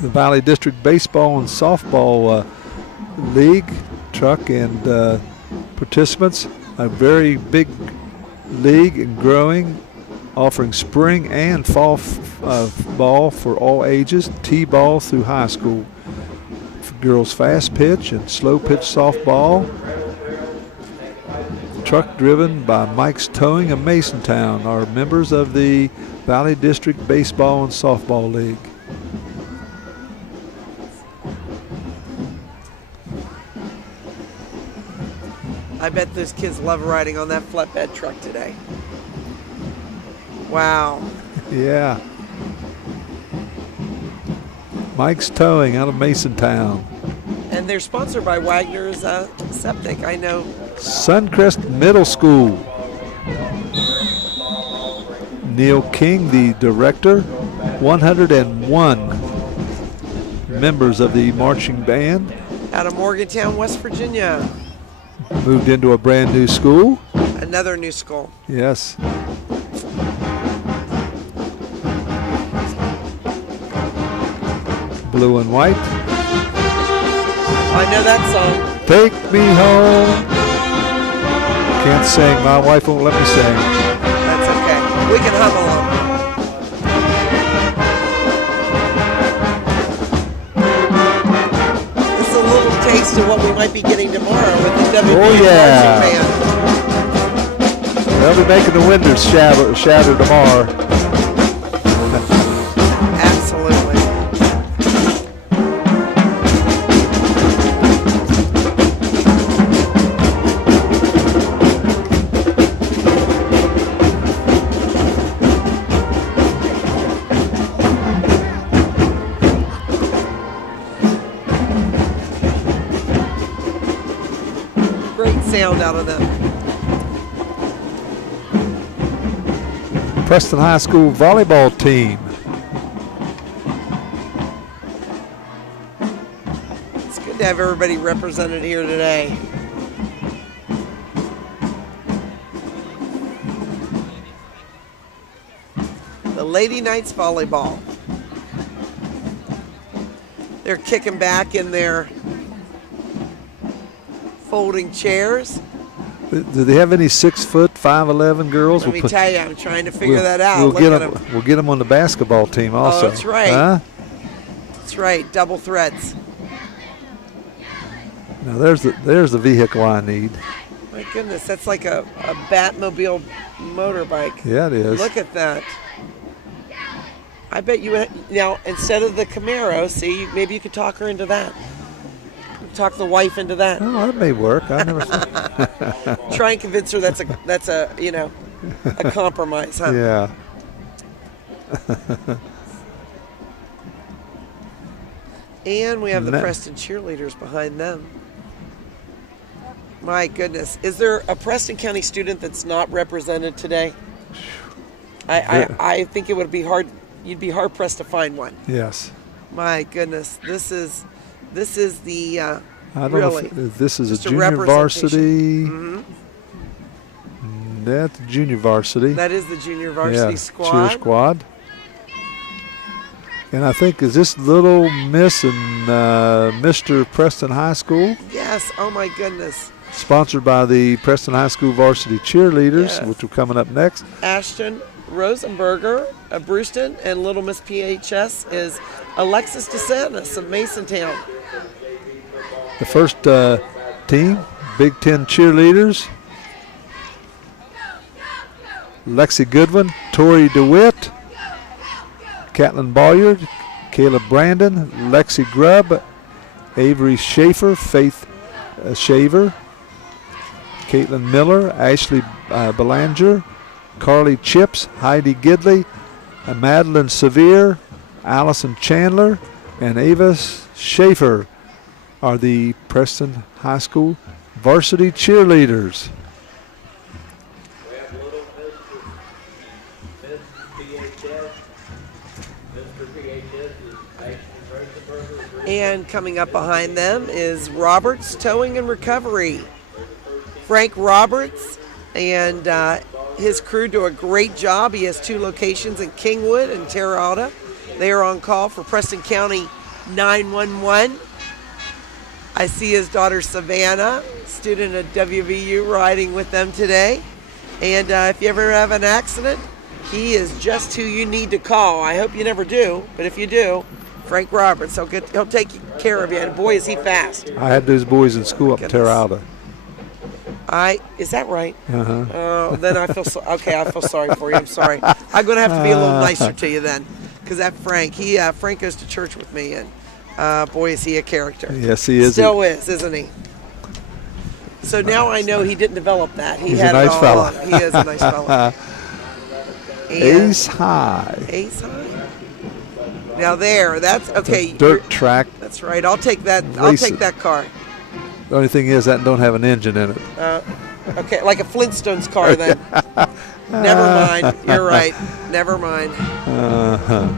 The Valley District Baseball and Softball League truck and participants, a very big league and growing, offering spring and fall ball for all ages, T-ball through high school. Girls fast pitch and slow pitch softball. Truck driven by Mike's Towing of Masontown are members of the Valley District Baseball and Softball League. I bet those kids love riding on that flatbed truck today. Wow. Yeah. Mike's Towing out of Masontown. And they're sponsored by Wagner's Septic, I know. Suncrest Middle School. Neil King, the director. 101 members of the marching band. Out of Morgantown, West Virginia. Moved into a brand new school. Another new school. Yes. Blue and White. I know that song. Take me home. Can't sing. My wife won't let me sing. That's okay. We can hum along. This is a little taste of what we might be getting tomorrow with the WB marching band. They'll be making the windows shatter tomorrow. Absolutely. Great sound out of them. Preston High School volleyball team. It's good to have everybody represented here today. The Lady Knights volleyball. They're kicking back in their folding chairs. Do they have any 6', 5'11" girls? Let me tell you, I'm trying to figure that out. We'll Look get them on the basketball team also. Oh, that's right. Huh? That's right. Double threats. Now there's the vehicle I need. My goodness, that's like a Batmobile motorbike. Yeah, it is. Look at that. I bet you now instead of the Camaro, see, maybe you could talk her into that. Talk the wife into that. Oh, that may work. I never. Try and convince her that's a a compromise, huh? Yeah. And we have the Preston cheerleaders behind them. My goodness. Is there a Preston County student that's not represented today? I think it would be hard. You'd be hard pressed to find one. Yes. My goodness. This is the I don't really. know if this is a just junior varsity. Mm-hmm. That's junior varsity. That is the junior varsity squad. Cheer squad. And I think, is this Little Miss and Mr. Preston High School? Yes. Oh my goodness. Sponsored by the Preston High School varsity cheerleaders, Yes. which are coming up next. Ashton Rosenberger of Brewston, and Little Miss PHS is Alexis DeSantis of Masontown. The first team, Big Ten cheerleaders. Lexi Goodwin, Tori DeWitt, Catlin Bolyard, Caleb Brandon, Lexi Grubb, Avery Schaefer, Faith Shaver, Caitlin Miller, Ashley Belanger, Carly Chips, Heidi Gidley, Madeline Sevier, Allison Chandler, and Ava Schaefer are the Preston High School varsity cheerleaders. And coming up behind them is Roberts Towing and Recovery. Frank Roberts and his crew do a great job. He has 2 locations in Kingwood and Terra Alta. They are on call for Preston County 911. I see his daughter Savannah, student at WVU, riding with them today. And if you ever have an accident, he is just who you need to call. I hope you never do, but if you do, Frank Roberts, he'll take care of you. And boy, is he fast. I had those boys in school up in Terra Alta. Is that right? Uh-huh. Then I feel I feel sorry for you. I'm sorry. I'm going to have to be a little nicer to you then, because that Frank, Frank goes to church with me, and boy, is he a character. Yes, he is. Still is, isn't he? So now I know he didn't develop that. He's a nice fella. He is a nice fella. Ace High. Ace High. Now that's okay. Dirt track. That's right. I'll take that. I'll take that car. The only thing is that don't have an engine in it. Okay, like a Flintstones car then. Never mind. You're right. Never mind. Uh-huh.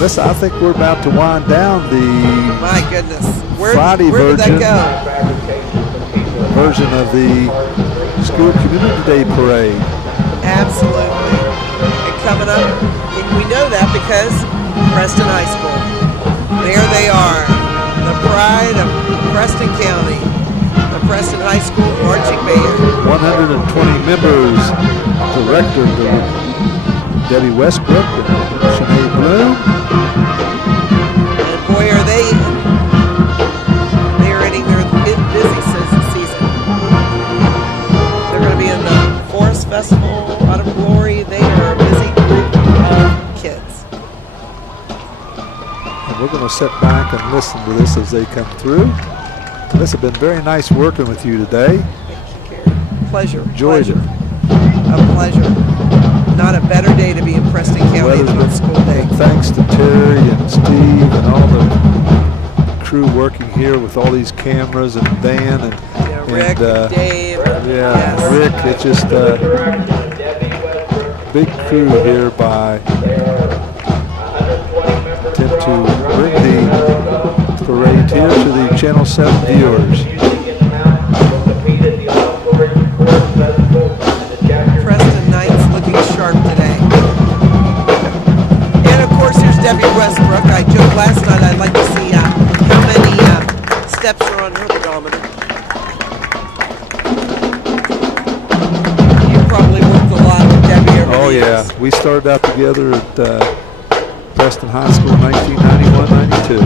Listen, I think we're about to wind down the My goodness. Friday where version, did that version of the School Community Day Parade. Absolutely. And coming up, and we know that because Preston High School. There they are, the pride of Preston County, the Preston High School Marching Band. 120 members, Director Debbie Westbrook and Sinead Bloom. And boy, are they are ending their busy season. They're going to be in the Forest Festival, Out of Glory. They are a busy group of kids. And we're going to sit back and listen to this as they come through. This has been very nice working with you today. Thank you, Gary. Pleasure. Enjoyed it. A pleasure. Not a better day to be in Preston County than on school day. Thanks to Terry and Steve and all the crew working here with all these cameras and Dan and Rick and Dave. Yeah, Rick. It's just a big crew here by attempt to bring the parade here to the Channel 7 viewers. Preston Knights looking sharp today. And of course, here's Debbie Westbrook. I joked last night I'd like to see how many steps are on her pedometer. You probably worked a lot with Debbie over the years. Yeah, we started out together at Preston Preston High School in 1991-92.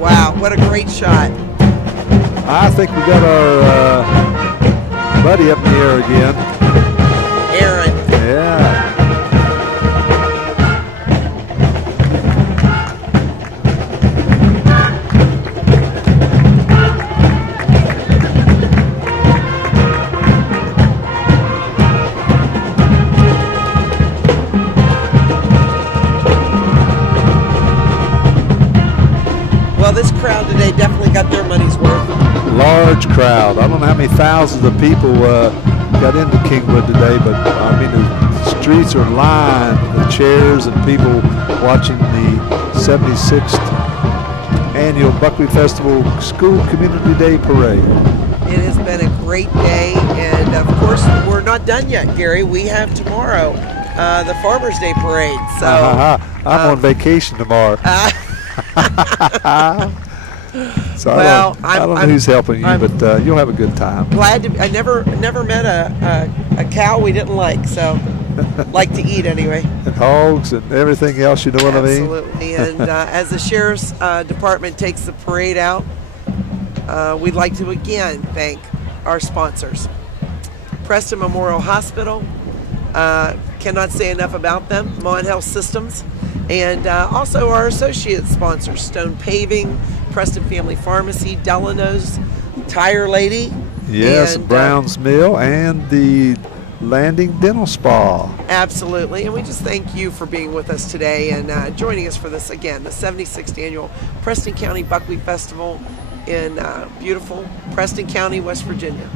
Wow. What a great shot. I think we got our buddy up in the air again. Aaron. Yeah. Well, this crowd today definitely got their money's worth. Large crowd. I don't know how many thousands of people got into Kingwood today, but I mean the streets are lined with chairs and people watching the 76th annual Buckwheat Festival School Community Day Parade. It has been a great day, and of course we're not done yet, Gary. We have tomorrow the Farmers Day Parade. So I'm on vacation tomorrow. So well, I don't know who's helping you, but you'll have a good time. Glad to. I never met a cow we didn't like, so like to eat anyway. And hogs and everything else, you know what I mean? Absolutely. And as the Sheriff's Department takes the parade out, we'd like to again thank our sponsors. Preston Memorial Hospital, cannot say enough about them. Mon Health Systems. And also our associate sponsors, Stone Paving, Preston Family Pharmacy, Delano's Tire Lady. Yes, and, Brown's Mill and the Landing Dental Spa. Absolutely. And we just thank you for being with us today and joining us for this, again, the 76th Annual Preston County Buckwheat Festival in beautiful Preston County, West Virginia.